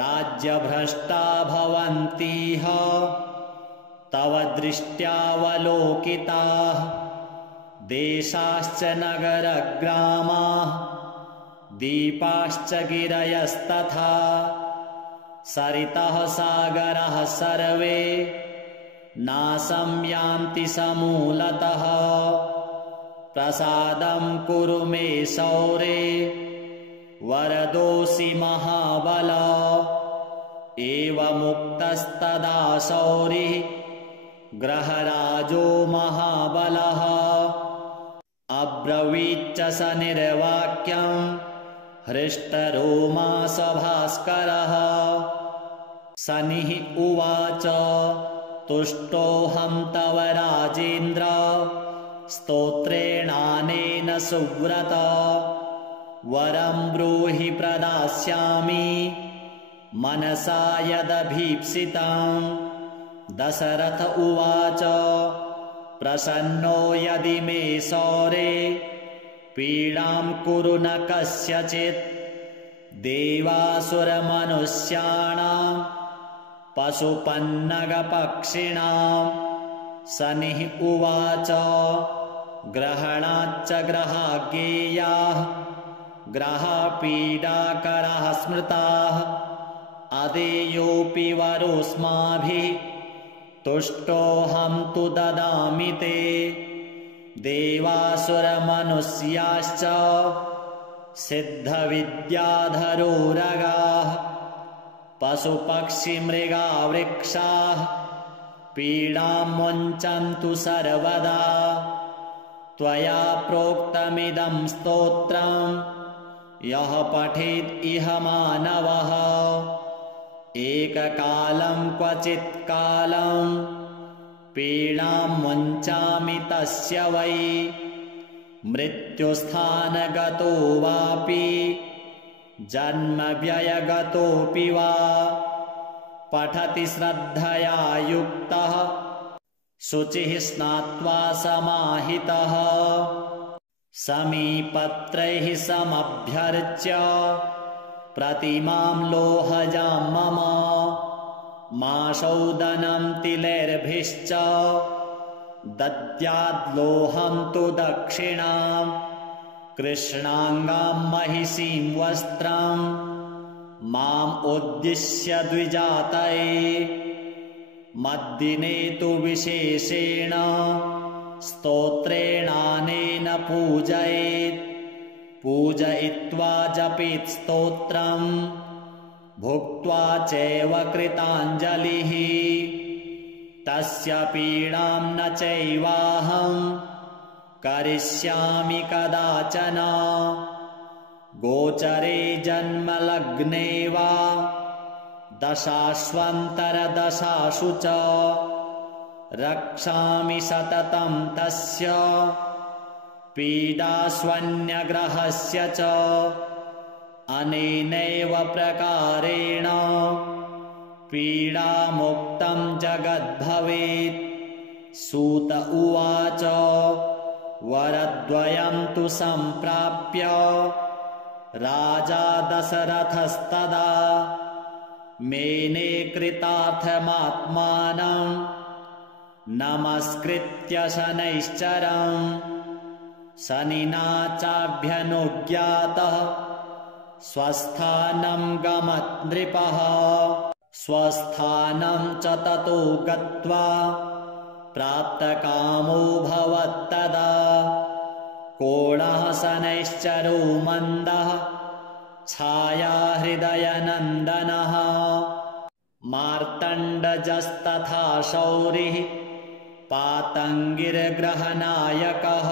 राज्यभ्रष्टा भवन्तीह तव दृष्ट्यावलोकिताः देशाश्च नगरग्रामाः दीपाश्च गिरयस्तथा सरितः सागरः सर्वे नाशं यान्ति समूलतः प्रसादं कुरु मे शौरे वरदोऽसि महाबल एवमुक्तस्तदा शौरिः ग्रहराजो महाबलः अब्रवीच्च स निर्वाक्यं हृष्टरोमास भास्करः शनिः उवाच तुष्टोऽहं तव राजेन्द्र स्तोत्रेणानेन सुव्रत वरं ब्रूहि प्रदास्यामि मनसा यदभीप्सितं दशरथ उवाच प्रसन्नो यदि मे शौरे पीडां कुरु न कस्यचित् देवासुरमनुष्याणां पशुपन्नगपक्षिणां शनिः उवाच ग्रहणाच्च ग्रहाज्ञेयाः ग्रहपीडाकराः स्मृताः अदेयोऽपि वरोऽस्माभिः तुष्टोऽहं तु ददामि ते देवासुरमनुष्याश्च सिद्धविद्याधरोरगाः पशुपक्षिमृगावृक्षाः पीडां मुञ्चन्तु सर्वदा त्वया प्रोक्तमिदं स्तोत्रं यः पठेत् इह मानवः एककालं क्वचित्कालं पीडां मुञ्चामि तस्य वै मृत्युस्थानगतो वापि जन्मव्ययगतोऽपि वा पठति श्रद्धया युक्तः शुचिः स्नात्वा समाहितः समीपत्रैः समभ्यर्च्य प्रतिमां लोहजां मम माशौदनं तिलैर्भिश्च दद्याद्लोहं तु दक्षिणां कृष्णाङ्गां महिषीं वस्त्रं माम् उद्दिश्य द्विजातये मद्दिने तु विशेषेण स्तोत्रेणानेन पूजयेत् पूजयित्वा जपेत् स्तोत्रं भुक्त्वा चैव कृताञ्जलिः तस्य पीडां न चैवाहं करिष्यामि कदाचन गोचरे जन्मलग्ने वा दशाश्वन्तरदशासु च रक्षामि सततं तस्य पीडास्वन्यग्रहस्य च अनेनैव प्रकारेण पीडामुक्तं जगद्भवेत् सूत उवाच वरद्वयं तु सम्प्राप्य राजा दशरथस्तदा मेने कृतार्थमात्मानं नमस्कृत्य शनैश्चरं शनिना चाभ्यनुज्ञातः स्वस्थानं गमत् नृपः स्वस्थानं च ततो गत्वा प्राप्तकामो भवत्तदा कोणः शनैश्चरो मन्दः छायाहृदयनन्दनः मार्तण्डजस्तथा शौरिः पातङ्गिर्ग्रहनायकः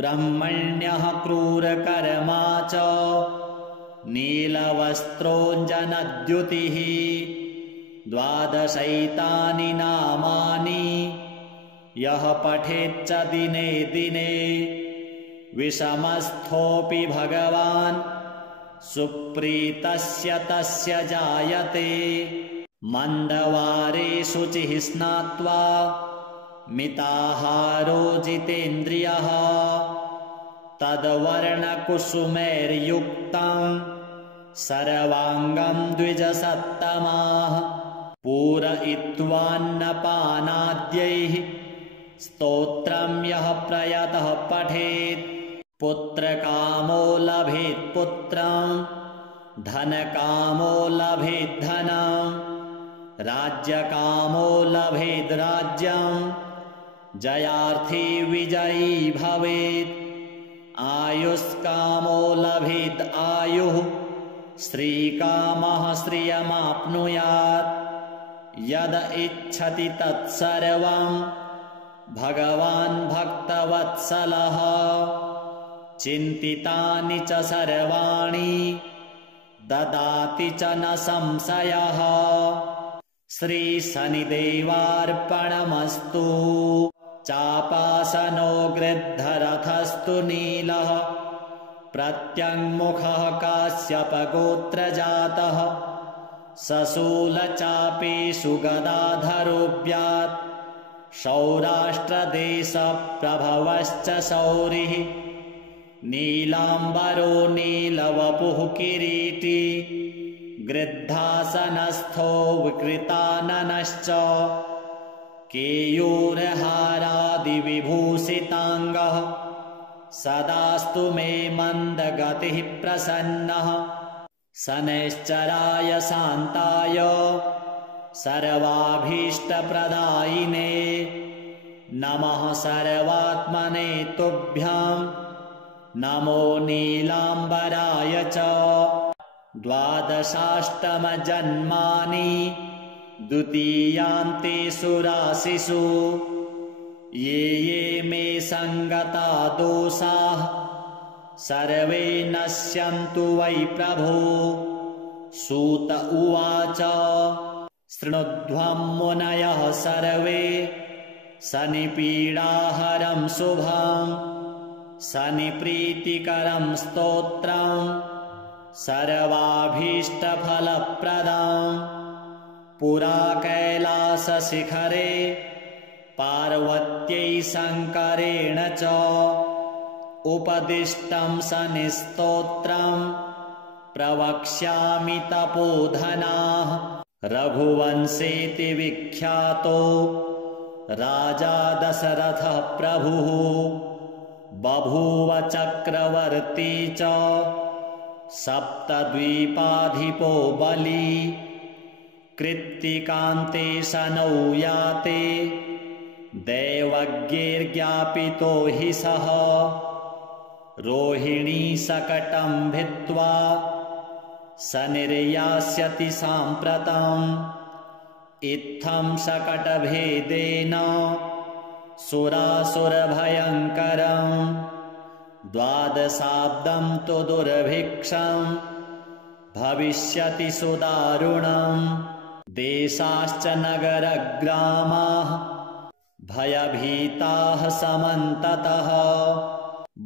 ब्रह्मण्यः क्रूरकर्मा च नीलवस्त्रोऽञ्जनद्युतिः द्वादशैतानि नामानि यः पठेच्च दिने दिने विषमस्थोऽपि भगवान् सुप्रीतस्य तस्य जायते मन्दवारे शुचिः स्नात्वा मिताहारो जितेन्द्रियः तद्वर्णकुसुमैर्युक्तं सर्वाङ्गं द्विजसत्तमाः पूरयित्वान्नपानाद्यैः स्तोत्रं यः प्रयतः पठेत् पुत्रकामो लभेत् पुत्रं धनकामो लभेत् धनं राज्यकामो लभेत् राज्यं जयार्थी विजयी भवेत् आयुष्कामो लभेत् आयुः श्रीकामः श्रियमाप्नुयात् यद इच्छति तत्सर्वं भगवान् भक्तवत्सलः चिन्तितानि च सर्वाणि ददाति च न संशयः श्रीशनिदेवार्पणमस्तु चापासनो गृद्धरथस्तु नीलः प्रत्यङ्मुखः काश्यपगोत्रजातः सशूलचापेषु गदाधरोऽभ्यात् सौराष्ट्रदेशप्रभवश्च शौरिः नीलाम्बरो नीलवपुः किरीटी गृद्धासनस्थो विकृताननश्च केयूरहारादिविभूषिताङ्गः सदास्तु मे मन्दगतिः प्रसन्नः शनैश्चराय शान्ताय सर्वाभीष्टप्रदायिने नमः सर्वात्मने तुभ्यां नमो नीलाम्बराय च 12 द्वितीयान्ते सुरासिषु ये ये मे सङ्गता दोषाः सर्वे नश्यन्तु वै प्रभो। सूत उवाच शृणुध्वं मुनयः सर्वे शनिपीडाहरं शुभं शनिप्रीतिकरं स्तोत्रं सर्वाभीष्टफलप्रदं। पुरा कैलासशिखरे पार्वत्यै शङ्करेण च उपदिष्टं शनिस्तोत्रं प्रवक्ष्यामि तपोधनाः। रघुवंशेति विख्यातो राजा दशरथः प्रभुः बभूव चक्रवर्ती च सप्तद्वीपाधिपो बली। कृत्तिकान्ते शनौ याते दैवज्ञैर्ज्ञापितो हि सः रोहिणी शकटं भित्त्वा शनिर्यास्यति साम्प्रतम्। इत्थं शकटभेदेन सुरासुरभयङ्करं 12 तु दुर्भिक्षं भविष्यति सुदारुणम्। देशाश्च नगरग्रामाः भयभीताः समन्ततः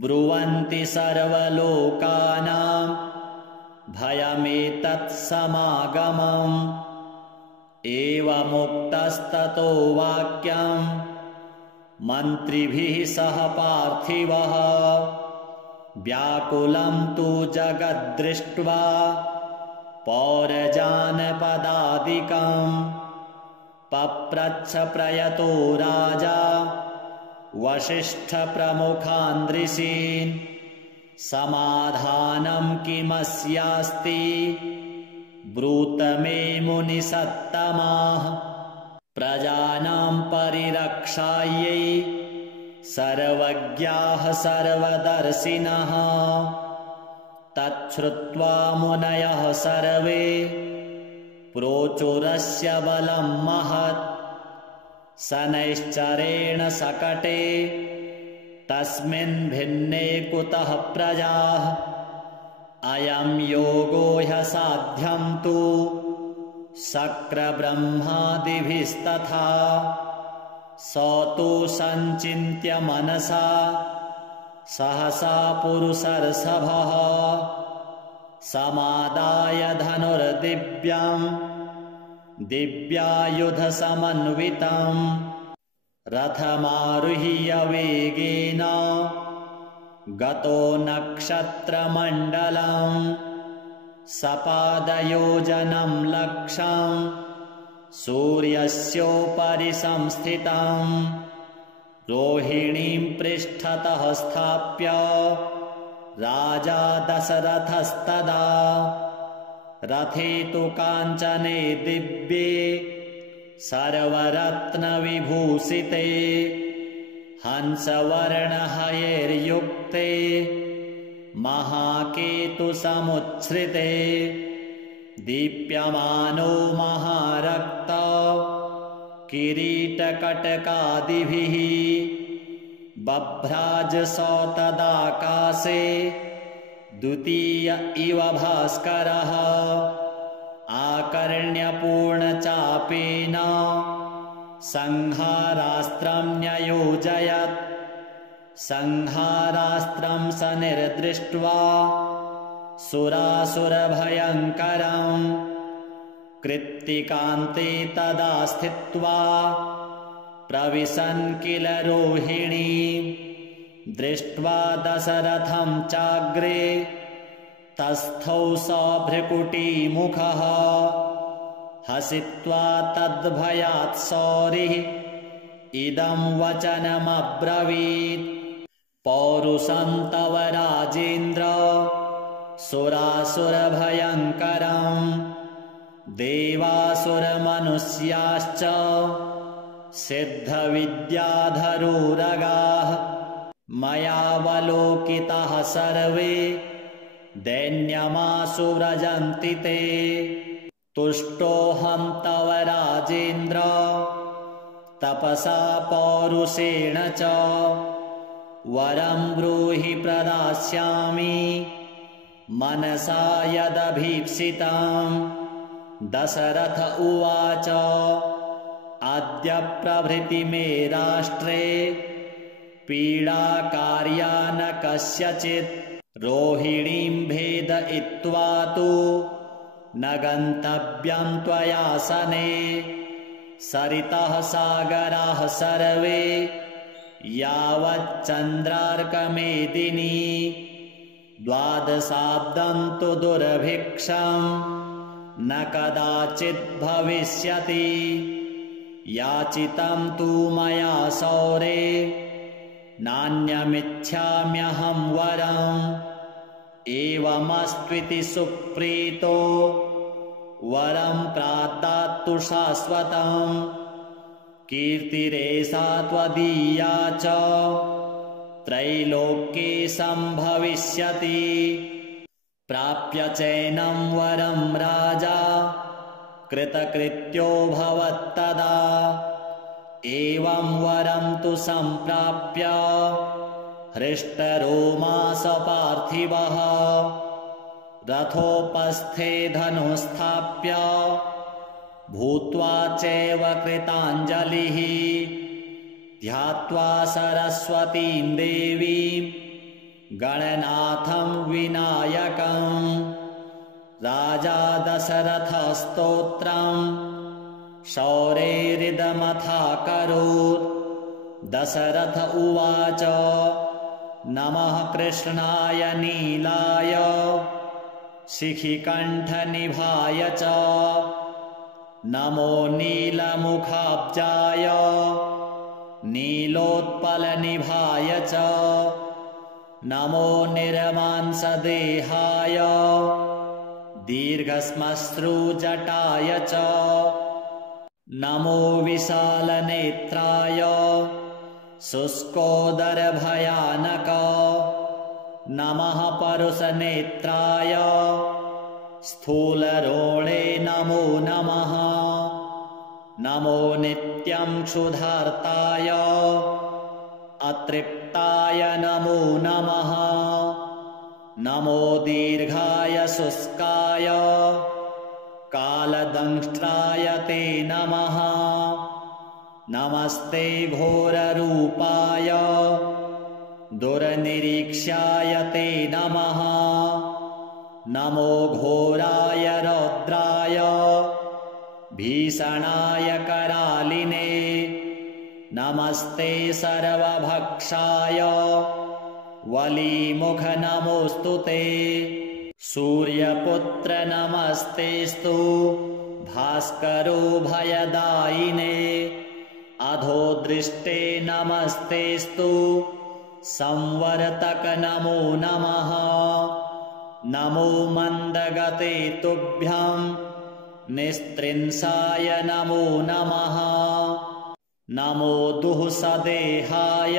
ब्रुवन्ति सर्वलोकानां भयमेतत् समागमम्। एवमुक्तस्ततो वाक्यं मन्त्रिभिः सह पार्थिवः व्याकुलं तु जगद्दृष्ट्वा पौरजानपदादिकं। पप्रच्छ प्रयतो राजा वसिष्ठप्रमुखान् ऋषीन् समाधानं किमस्यास्ति ब्रूत मे मुनिसत्तमाः। प्रजानां परिरक्षायै सर्वज्ञाः सर्वदर्शिनः। तच्छ्रुत्वा मुनयः सर्वे प्रोचुरस्य बलं महत्। शनैश्चरेण शकटे तस्मिन् भिन्ने कुतः प्रजाः। अयं योगो ह्यसाध्यं तु शक्रब्रह्मादिभिस्तथा। स तु सञ्चिन्त्य मनसा सहसा पुरुषर्षभः समादाय धनुर्दिव्यं दिव्यायुधसमन्वितं रथमारुह्य वेगेन गतो नक्षत्रमण्डलं सपादयोजनं लक्षं सूर्यस्योपरि संस्थितं। रोहिणीं पृष्ठतः स्थाप्य राजा दशरथस्तदा रथे तु काञ्चने दिव्ये सर्वरत्नविभूषिते हंसवर्णहयैर्युक्ते महाकेतुसमुच्छ्रिते दीप्यमानो महारक्त किरीटकटकादिभिः बभ्राजसौ तदाकाशे द्वितीय इव भास्करः आकर्ण्यपूर्णचापेन संहारास्त्रं न्ययोजयत्। संहारास्त्रं शनिर्दृष्ट्वा सुरासुरभयङ्करं कृत्तिकान्ते तदा स्थित्वा प्रविशन् किल रोहिणी। दृष्ट्वा दशरथं चाग्रे तस्थौ स भ्रुकुटीमुखः हसित्वा तद्भयात् सौरिः इदं वचनमब्रवीत्। पौरुषं तव राजेन्द्र सुरासुरभयङ्करं देवासुरमनुष्याश्च सिद्धविद्याधरोरगाः मयावलोकिताः सर्वे दैन्यमाशु व्रजन्ति ते। तुष्टोऽहं तव राजेन्द्र तपसा पौरुषेण च। वरं ब्रूहि प्रदास्यामि मनसा यदभीप्सितम्। दशरथ उवाच अद्य प्रभृति मे राष्ट्रे पीडा कार्या न कस्यचित्। रोहिणीं भेदयित्वा तु न गन्तव्यं त्वयासने। सरितः सागराः सर्वे यावच्चन्द्रार्कमेदिनी। द्वादशाब्दं तु दुर्भिक्षं न कदाचित् भविष्यति। याचितं तु मया सौरे नान्यमिच्छाम्यहं वरम्। एवमस्त्विति सुप्रीतो वरं प्रादात्तु शाश्वतम्। कीर्तिरेषा त्वदीया च त्रैलोक्ये सम्भविष्यति। प्राप्य चैनं वरं राजा कृतकृत्यो भवत्तदा। एवं वरं तु सम्प्राप्य हृष्टरोमास पार्थिवः। रथोपस्थे धनुस्थाप्य भूत्वा चैव कृताञ्जलिः। ध्यात्वा सरस्वतीं देवीं गणनाथं विनायकम्। राजा दशरथस्तोत्रं शौरेरिदमथाकरोत्। दशरथ उवाच नमः कृष्णाय नीलाय शिखिकण्ठनिभाय च। नमो नीलमुखाब्जाय नीलोत्पलनिभाय च। नमो निर्मांसदेहाय दीर्घश्मश्रुजटाय च। नमो विशालनेत्राय शुष्कोदरभयानक। नमः परुषनेत्राय स्थूलरोणे नमो नमः। नमो नित्यं क्षुधार्ताय अतृप्ताय नमो नमः। नमो दीर्घाय शुष्काय कालदंष्ट्राय ते नमः। नमस्ते घोररूपाय दुर्निरीक्ष्याय ते नमः। नमो घोराय रौद्राय भीषणाय करालिने। नमस्ते सर्वभक्षाय वलीमुख नमोऽस्तु ते। सूर्यपुत्र नमस्तेस्तु भास्करो भयदायिने। अधोदृष्टे नमस्तेस्तु संवर्तक नमो नमः। नमो मन्दगते तुभ्यं निस्त्रिंसाय नमो नमः। नमो दुःसदेहाय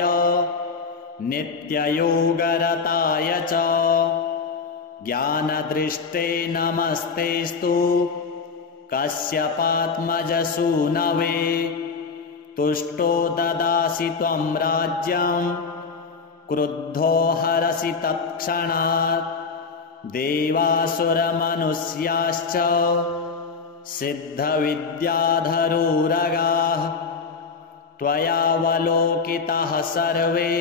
नित्ययोगरताय च। ज्ञानदृष्टे नमस्तेस्तु कश्यपात्मजसूनवे। तुष्टो ददासि त्वं राज्यं क्रुद्धो हरसि तत्क्षणात्। देवासुरमनुष्याश्च सिद्धविद्याधरोरगाः त्वयावलोकिताः सर्वे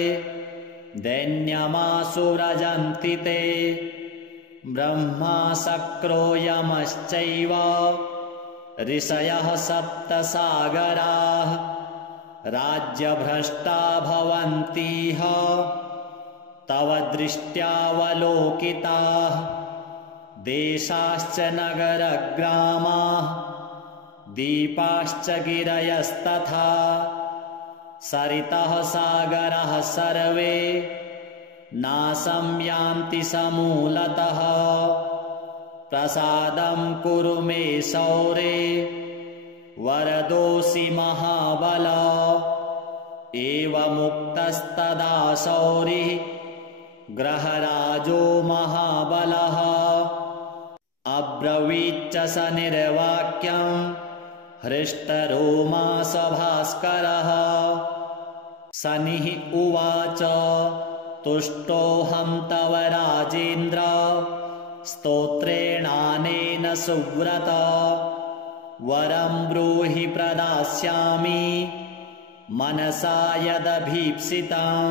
दैन्यमाशु व्रजन्ति ते। ब्रह्मा शक्रो यमश्चैव ऋषयः सप्तसागराः राज्यभ्रष्टा भवन्तीह तव दृष्ट्यावलोकिताः। देशाश्च नगरग्रामाः दीपाश्च गिरयस्तथा सरितः सागरः सर्वे नाशं यान्ति समूलतः। प्रसादं कुरु मे सौरे वरदोऽसि महाबल। एवमुक्तस्तदा शौरिः ग्रहराजो महाबलः अब्रवीच्च स निर्वाक्यं हृष्टरोमा स भास्करः शनिः उवाच तुष्टोऽहं तव राजेन्द्र स्तोत्रेणानेन सुव्रत वरं ब्रूहि प्रदास्यामि मनसा यदभीप्सितं।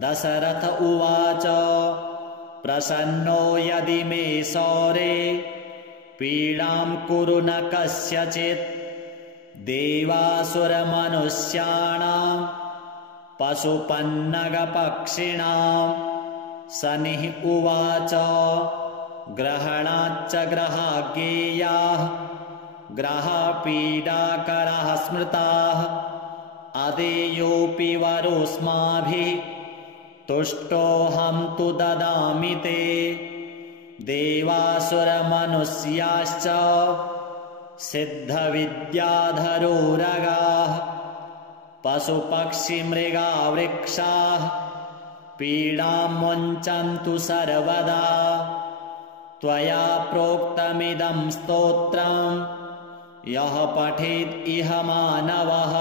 दशरथ उवाच प्रसन्नो यदि मे सौरे पीडां कुरु न कस्यचित् देवासुरमनुष्याणां पशुपन्नगपक्षिणां। शनिः उवाच ग्रहणाच्च ग्रहाज्ञेयाः ग्रहपीडाकराः स्मृताः अदेयोऽपि वरोऽस्माभिः तुष्टोऽहं तु ददामि ते। देवासुरमनुष्याश्च सिद्धविद्याधरोरगाः पशुपक्षिमृगा वृक्षाः पीडां मुञ्चन्तु सर्वदा। त्वया प्रोक्तमिदं स्तोत्रं यः पठेत् इह मानवः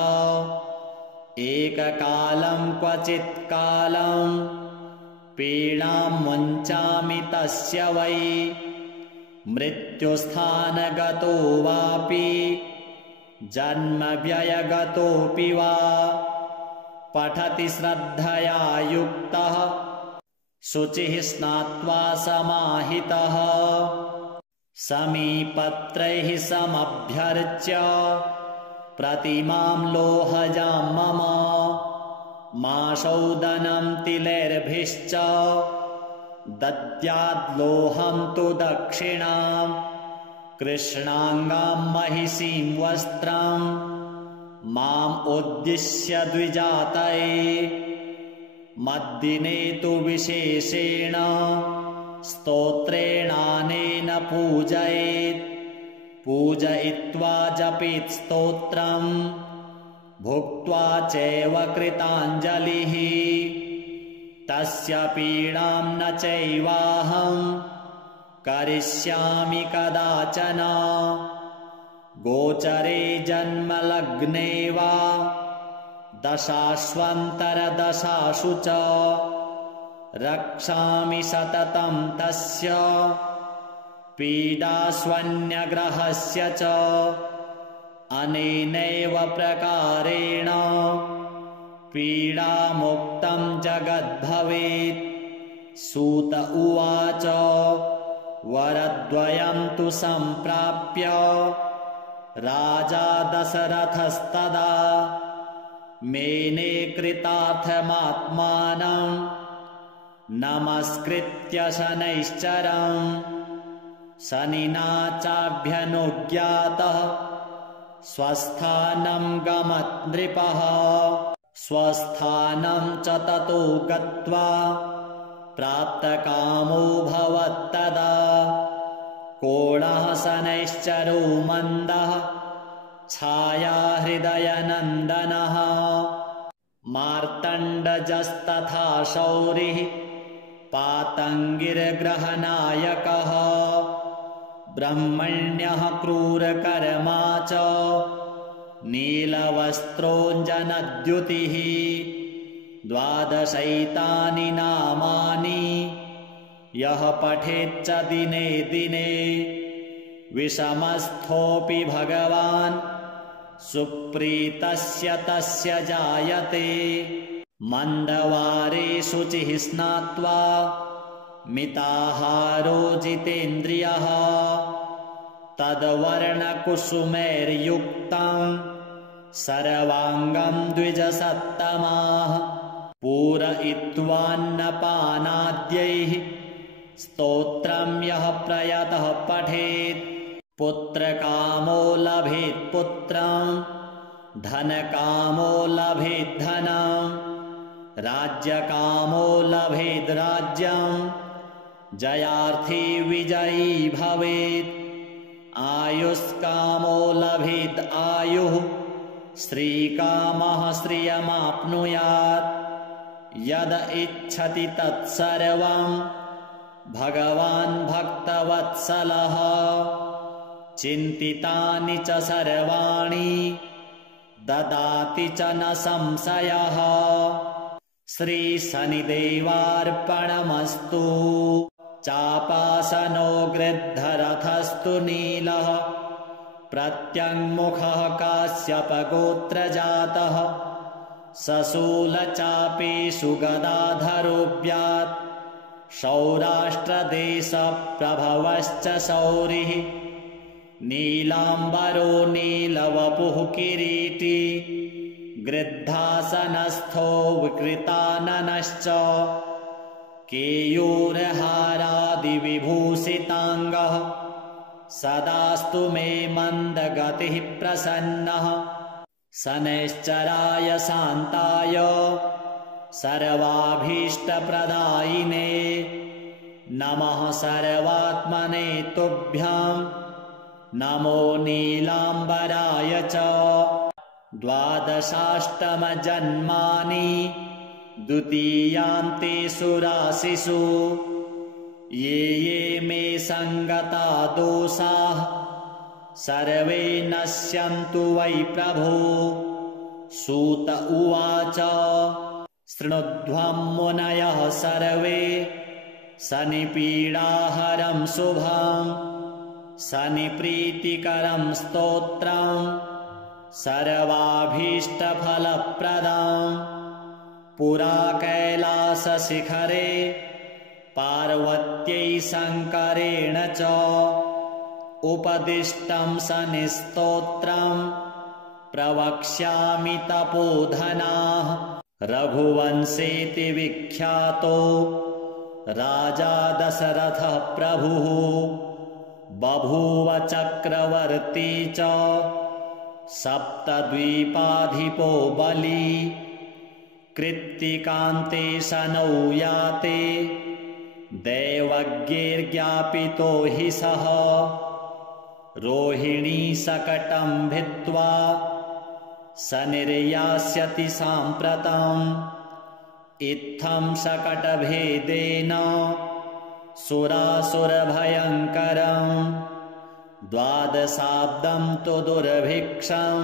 एककालं क्वचित्कालं पीडां मुञ्चामि तस्य वै। मृत्युस्थानगतो वापि जन्मव्ययगतोऽपि वा पठति श्रद्धया युक्तः शुचिः स्नात्वा समाहितः समीपत्रैः समभ्यर्च्य प्रतिमां लोहजां मम माशौदनं तिलैर्भिश्च दद्याद्लोहं तु दक्षिणां। कृष्णाङ्गां महिषीं वस्त्रं माम् उद्दिश्य द्विजातये मद्दिने तु विशेषेण स्तोत्रेणानेन पूजयेत्। पूजयित्वा जपेत् स्तोत्रं भुक्त्वा चैव कृताञ्जलिः तस्य पीडां न चैवाहं करिष्यामि कदाचन। गोचरे जन्मलग्ने वा दशाश्वन्तरदशासु च रक्षामि सततं तस्य पीडास्वन्यग्रहस्य च। अनेनैव प्रकारेण पीडामुक्तं जगद्भवेत्। सूत उवाच वरद्वयं तु सम्प्राप्य राजा दशरथस्तदा मेने कृतार्थमात्मानं नमस्कृत्य शनैश्चरं शनिना चाभ्यनुज्ञातः स्वस्थानं गमत् नृपः। स्वस्थानं च ततो गत्वा प्राप्तकामो भवत्तदा। कोणः शनैश्चरो मन्दः छायाहृदयनन्दनः मार्तण्डजस्तथा शौरिः पातङ्गिर्ग्रहनायकः ब्रह्मण्यः क्रूरकर्मा च नीलवस्त्रोऽञ्जनद्युतिः। द्वादशैतानि नामानि यः पठेच्च दिने दिने विषमस्थोऽपि भगवान् सुप्रीतस्य तस्य जायते। मन्दवारे शुचिः स्नात्वा मिताहारो जितेन्द्रियः तद्वर्णकुसुमैर्युक्तं सर्वाङ्गं द्विजसत्तमाः। पूरयित्वान्नपानाद्यैः स्तोत्रं यः प्रयतः पठेत् पुत्रकामो लभेत् पुत्रं धनकामो लभेत् धनं राज्यकामो लभेत् राज्यं जयार्थी विजयी भवेत्। आयुष्कामो लभेत् आयुः श्रीकामः श्रियमाप्नुयात् यद इच्छति तत्सर्वं भगवान् भक्तवत्सलः चिन्तितानि च सर्वाणि ददाति च न संशयः श्रीशनिदेवार्पणमस्तु चापासनो गृद्धरथस्तु नीलः प्रत्यङ्मुखः काश्यपगोत्रजातः सशूलचापेषु गदाधरोऽभ्यात् सौराष्ट्रदेशप्रभवश्च शौरिः नीलाम्बरो नीलवपुः किरीटी गृद्धासनस्थो विकृताननश्च केयूरहारादिविभूषिताङ्गः सदास्तु मे मन्दगतिः प्रसन्नः शनैश्चराय शान्ताय सर्वाभीष्टप्रदायिने नमः सर्वात्मने तुभ्यां नमो नीलाम्बराय च 12 द्वितीयान्तेषु राशिषु ये ये मे सङ्गता दोषाः सर्वे नश्यन्तु वै प्रभो। सूत उवाच शृणुध्वं मुनयः सर्वे शनिपीडाहरं शुभं शनिप्रीतिकरं स्तोत्रं सर्वाभीष्टफलप्रदं पुरा कैलासशिखरे पार्वत्यै शङ्करेण च उपदिष्टं शनिस्तोत्रं प्रवक्ष्यामि तपोधनाः। रघुवंशेति विख्यातो राजा दशरथः प्रभुः बभूव चक्रवर्ती च सप्तद्वीपाधिपो बली कृत्तिकान्ते शनौ याते दैवज्ञैर्ज्ञापितो हि सः रोहिणी शकटं भित्त्वा शनिर्यास्यति साम्प्रतम् इत्थं शकटभेदेन सुरासुरभयङ्करम् 12 तु दुर्भिक्षं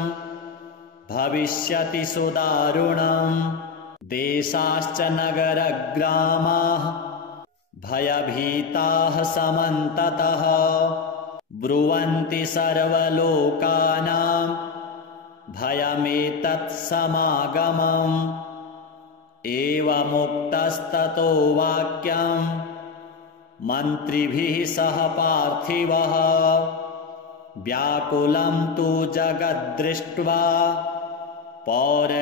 भविष्यति सुदारुणम् देशाश्च नगरग्रामाः भयभीताः समन्ततः ब्रुवन्ति सर्वलोकानां भयमेतत् समागमम् एवमुक्तस्ततो वाक्यं मन्त्रिभिः सह पार्थिवः व्याकुलं तु जगद्दृष्ट्वा पौरजानपदादिकं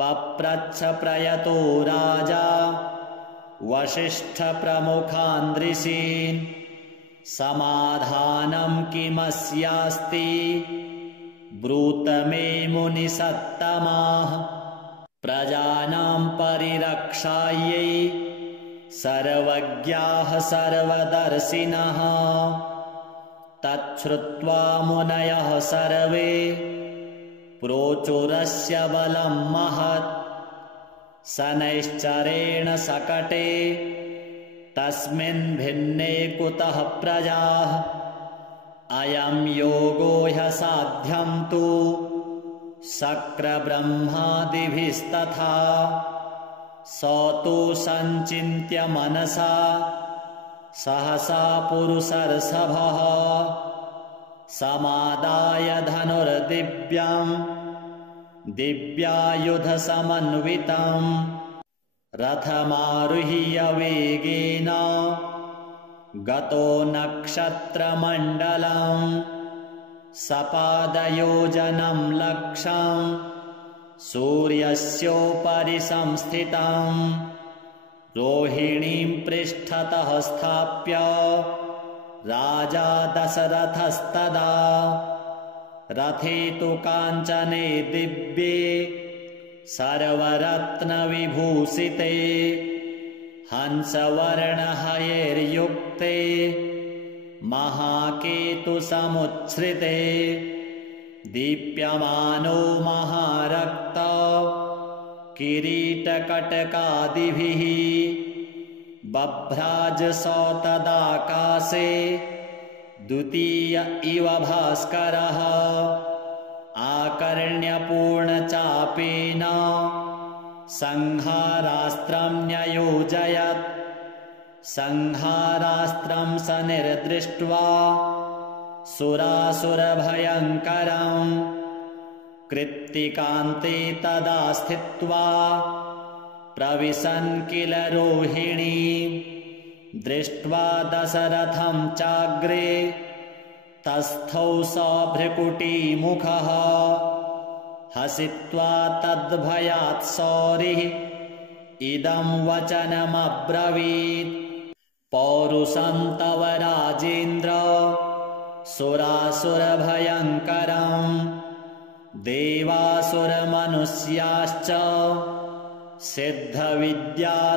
पप्रच्छ प्रयतो राजा वसिष्ठप्रमुखान् समाधानं किमस्यास्ति ब्रूत मे मुनिसत्तमाः प्रजानां परिरक्षायै सर्वज्ञाः सर्वदर्शिनः। तच्छ्रुत्वा मुनयः सर्वे प्रोचुरस्य बलं महत् शनैश्चरेण शकटे तस्मिन् भिन्ने कुतः प्रजाः अयं योगो ह्यसाध्यं तु शक्रब्रह्मादिभिस्तथा स तु सञ्चिन्त्य मनसा सहसा पुरुषर्षभः समादाय धनुर्दिव्यं दिव्यायुधसमन्वितं रथमारुह्य वेगेन गतो नक्षत्रमण्डलं सपादयोजनं लक्षं सूर्यस्योपरि संस्थितं रोहिणीं पृष्ठतः स्थाप्य राजा दशरथस्तदा रथे तु काञ्चने दिव्ये सर्वरत्नविभूषिते हंसवर्णहयैर्युक्ते महाकेतुसमुच्छ्रिते दीप्यमानो महारक्त किरीटकटकादिभिः बभ्राजसौ तदाकाशे द्वितीय इव भास्करः आकर्ण्यपूर्णचापेन संहारास्त्रं न्ययोजयत् संहारास्त्रं स निर्दृष्ट्वा सुरासुरभयङ्करं कृत्तिकान्ते तदा स्थित्वा प्रविशन् किल रोहिणी दृष्ट्वा दशरथं चाग्रे तस्थौ स भ्रुकुटीमुखः हसित्वा तद्भयात् सौरिः इदं वचनमब्रवीत् पौरुषं तव राजेन्द्र सुरासुरभयङ्करं देवासुरमनुष्याश्च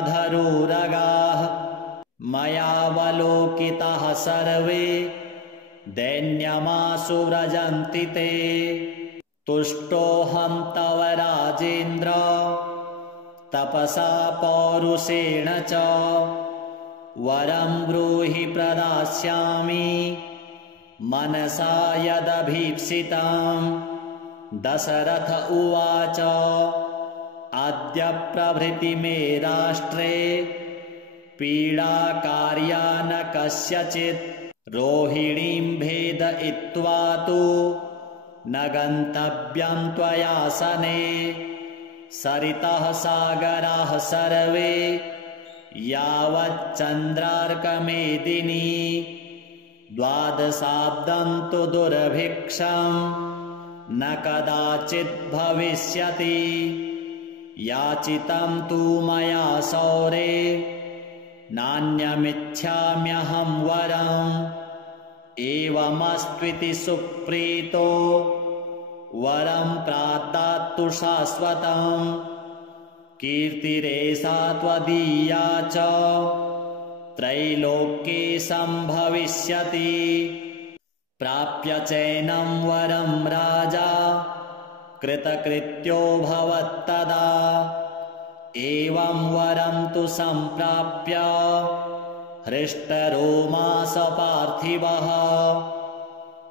सिद्धविद्याधरोरगाः मयावलोकिताः सर्वे दैन्यमाशु व्रजन्ति ते तुष्टोऽहं तव राजेन्द्र तपसा पौरुषेण च वरं ब्रूहि प्रदास्यामि मनसा यदभीप्सितं दशरथ उवाच अद्य प्रभृति मे राष्ट्रे पीडाकार्या न कस्यचित् रोहिणीं भेदयित्वा तु न गन्तव्यं त्वयासने सरितः सागराः सर्वे यावच्चन्द्रार्कमेदिनी द्वादशाब्दं तु दुर्भिक्षं न कदाचित् भविष्यति याचितं तु मया सौरे नान्यमिच्छाम्यहं वरम् एवमस्त्विति सुप्रीतो वरं प्रादात्तु शाश्वतं कीर्तिरेषा त्वदीया च त्रैलोक्ये सम्भविष्यति प्राप्य चैनं वरं राजा कृतकृत्यो भवत्तदा एवं वरं तु सम्प्राप्य हृष्टरोमास पार्थिवः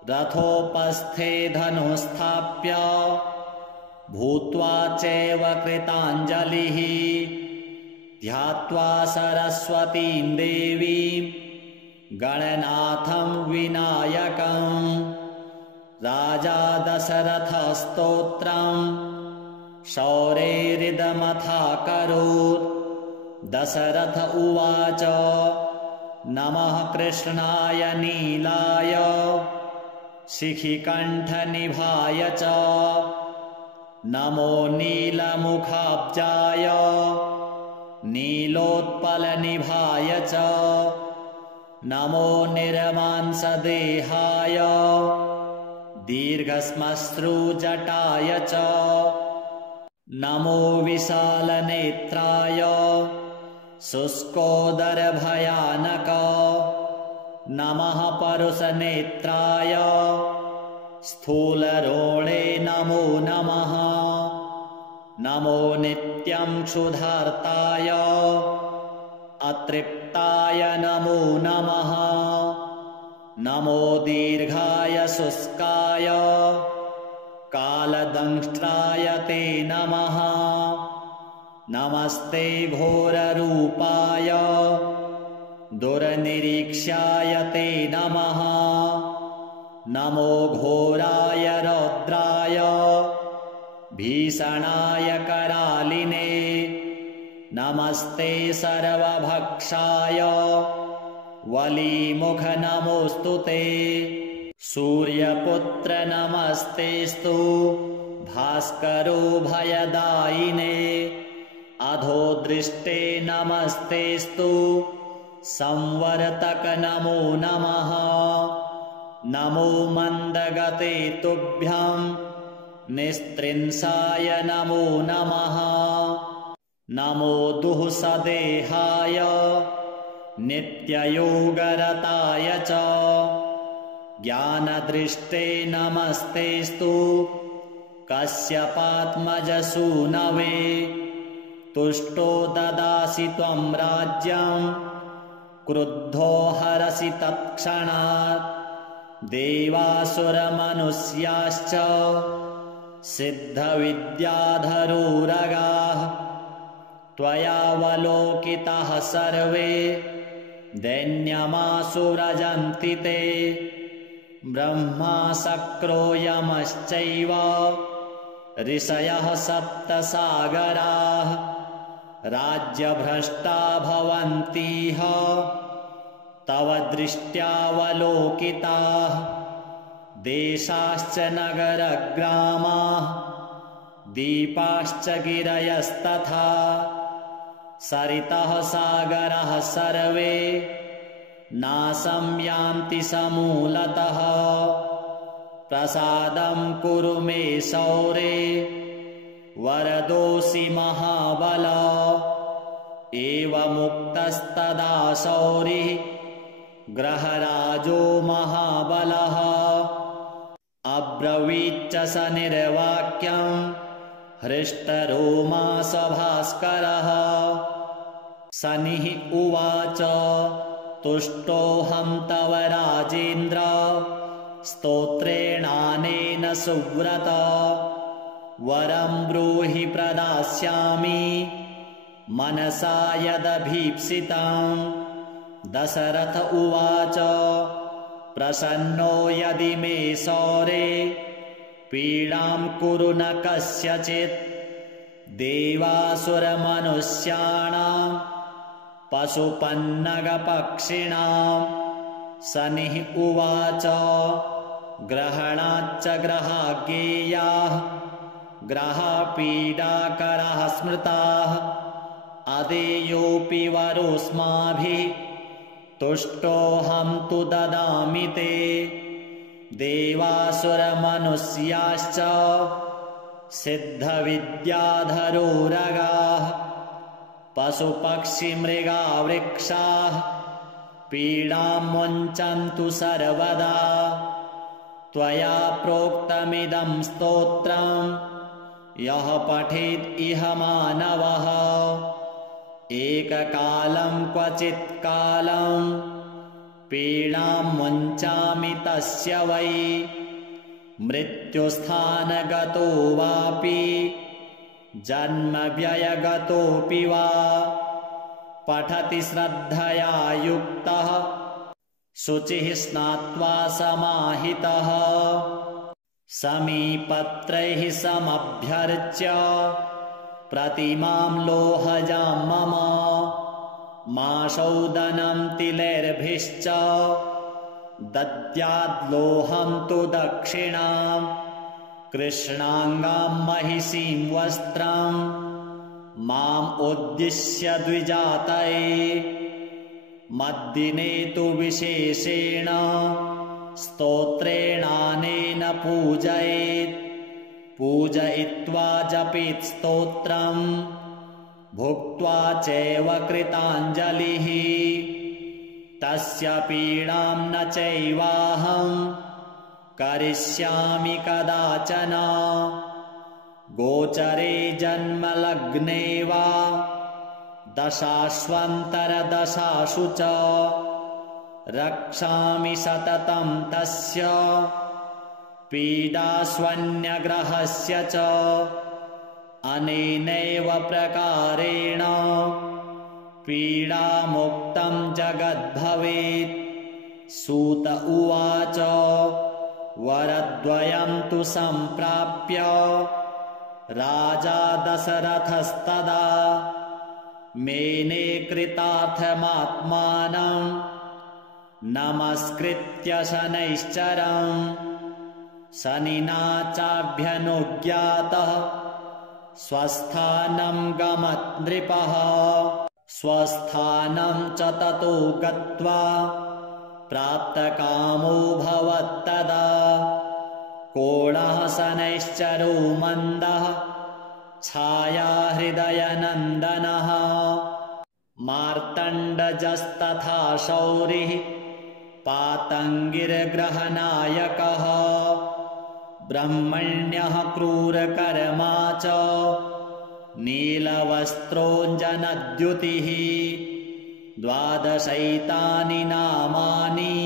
रथोपस्थे धनुस्थाप्य भूत्वा चैव कृताञ्जलिः ध्यात्वा सरस्वतीं देवीं गणनाथं विनायकं राजा दशरथस्तोत्रं शौरेरिदमथाकरोत् दशरथ उवाच नमः कृष्णाय नीलाय शिखिकण्ठनिभाय च नमो नीलमुखाब्जाय नीलोत्पलनिभाय च नमो निर्मांसदेहाय दीर्घश्मश्रुजटाय च नमो विशालनेत्राय शुष्कोदरभयानक नमः परुषनेत्राय स्थूलरोणे नमो नमः नमो नित्यं क्षुधार्ताय अतृप्ताय नमो नमः नमो दीर्घाय शुष्काय कालदंष्ट्राय ते नमः नमस्ते घोररूपाय दुर्निरीक्ष्याय ते नमः नमो घोराय रौद्राय भीषणाय करालिने नमस्ते सर्वभक्षाय वलीमुख नमोऽस्तु ते सूर्यपुत्र नमस्तेस्तु भास्करो भयदायिने अधो दृष्टे नमस्तेस्तु संवर्तक नमो नमः नमो मन्दगते तुभ्यं निस्त्रिंसाय नमो नमः नमो दुःसदेहाय नित्ययोगरताय च ज्ञानदृष्टे नमस्तेस्तु कश्यपात्मजसूनवे तुष्टो ददासि त्वं राज्यं क्रुद्धो हरसि तत्क्षणात् देवासुरमनुष्याश्च सिद्धविद्याधरोरगाः त्वयावलोकिताः सर्वे दैन्यमासुरजन्ति ते ब्रह्मा शक्रो यमश्चैव ऋषयः सप्तसागराः राज्यभ्रष्टा भवन्तीह तव दृष्ट्यावलोकिताः देशाश्च नगरग्रामाः दीपाश्च गिरयस्तथा सरितः सागरः सर्वे नाशं यान्ति समूलतः प्रसादं कुरु मे शौरे वरदोऽसि महाबल एवमुक्तस्तदा शौरिः ग्रहराजो महाबलः अब्रवीच्च स निर्वाक्यं हृष्टरोमा सभास्करः शनिः उवाच तुष्टोऽहं तव राजेन्द्र स्तोत्रेणानेन सुव्रत वरं ब्रूहि प्रदास्यामि मनसा यदभीप्सितं दशरथ उवाच प्रसन्नो यदि मे शौरे पीडां कुरु न कस्यचित् देवासुरमनुष्याणां पशुपन्नगपक्षिणां शनिः उवाच ग्रहणाच्च ग्रहाज्ञेयाः ग्रहपीडाकराः स्मृताः अदेयोऽपि वरोऽस्माभिः तुष्टोऽहं तु ददामि ते देवासुरमनुष्याश्च सिद्धविद्याधरोरगाः पशुपक्षिमृगा वृक्षाः पीडां मुञ्चन्तु सर्वदा त्वया प्रोक्तमिदं स्तोत्रं यः पठेत् इह मानवः एककालं क्वचित्कालं पीडां मुञ्चामि तस्य वै मृत्युस्थानगतो वापि जन्मव्ययगतोऽपि वा पठति श्रद्धया युक्तः शुचिः स्नात्वा समाहितः समीपत्रैः समभ्यर्च्य प्रतिमां लोहजां मम माशौदनं तिलैर्भिश्च दद्याद्लोहं तु दक्षिणां कृष्णाङ्गां महिषीं वस्त्रं माम् उद्दिश्य द्विजातये मद्दिने तु विशेषेण स्तोत्रेणानेन पूजयेत् पूजयित्वा जपेत् स्तोत्रं भुक्त्वा चैव कृताञ्जलिः तस्य पीडां न चैवाहं करिष्यामि कदाचन गोचरे जन्मलग्ने वा दशाश्वन्तरदशासु च रक्षामि सततं तस्य पीडास्वन्यग्रहस्य च अनेनैव प्रकारेण पीडामुक्तं जगद्भवेत् सूत उवाच वरद्वयं तु सम्प्राप्य राजा दशरथस्तदा मेने कृतार्थमात्मानं नमस्कृत्य शनैश्चरं शनिना चाभ्यनुज्ञातः स्वस्थानं गमत् नृपः स्वस्थानं च ततो गत्वा प्राप्तकामो भवत्तदा कोणः शनैश्चरो मन्दः छायाहृदयनन्दनः मार्तण्डजस्तथा शौरिः पातङ्गिर्ग्रहनायकः ब्रह्मण्यः क्रूरकर्मा च नीलवस्त्रोऽञ्जनद्युतिः 12 नामानि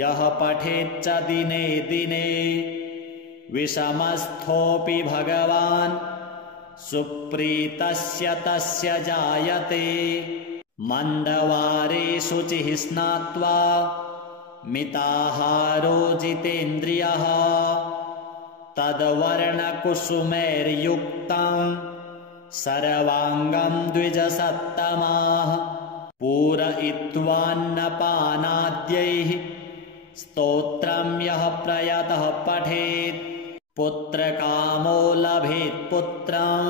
यः पठेच्च दिने दिने विषमस्थोऽपि भगवान् सुप्रीतस्य तस्य जायते मन्दवारे शुचिः स्नात्वा मिताहारो जितेन्द्रियः तद्वर्णकुसुमैर्युक्तं सर्वाङ्गं द्विजसत्तमाः पूरयित्वान्नपानाद्यैः स्तोत्रं यः प्रयतः पठेत् पुत्रकामो लभेत् पुत्रं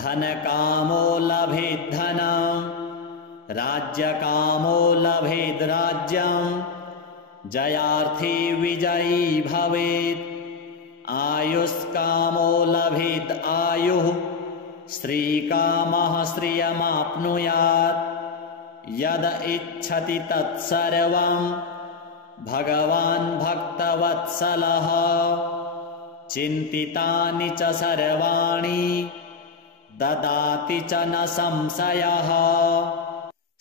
धनकामो लभेत् धनं राज्यकामो लभेत् राज्यं जयार्थी विजयी भवेत् आयुष्कामो लभेत् आयुः श्रीकामः श्रियमाप्नुयात् यद इच्छति तत्सर्वं भगवान् भक्तवत्सलः चिन्तितानि च सर्वाणि ददाति च न संशयः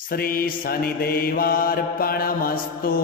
श्रीशनिदेवार्पणमस्तु।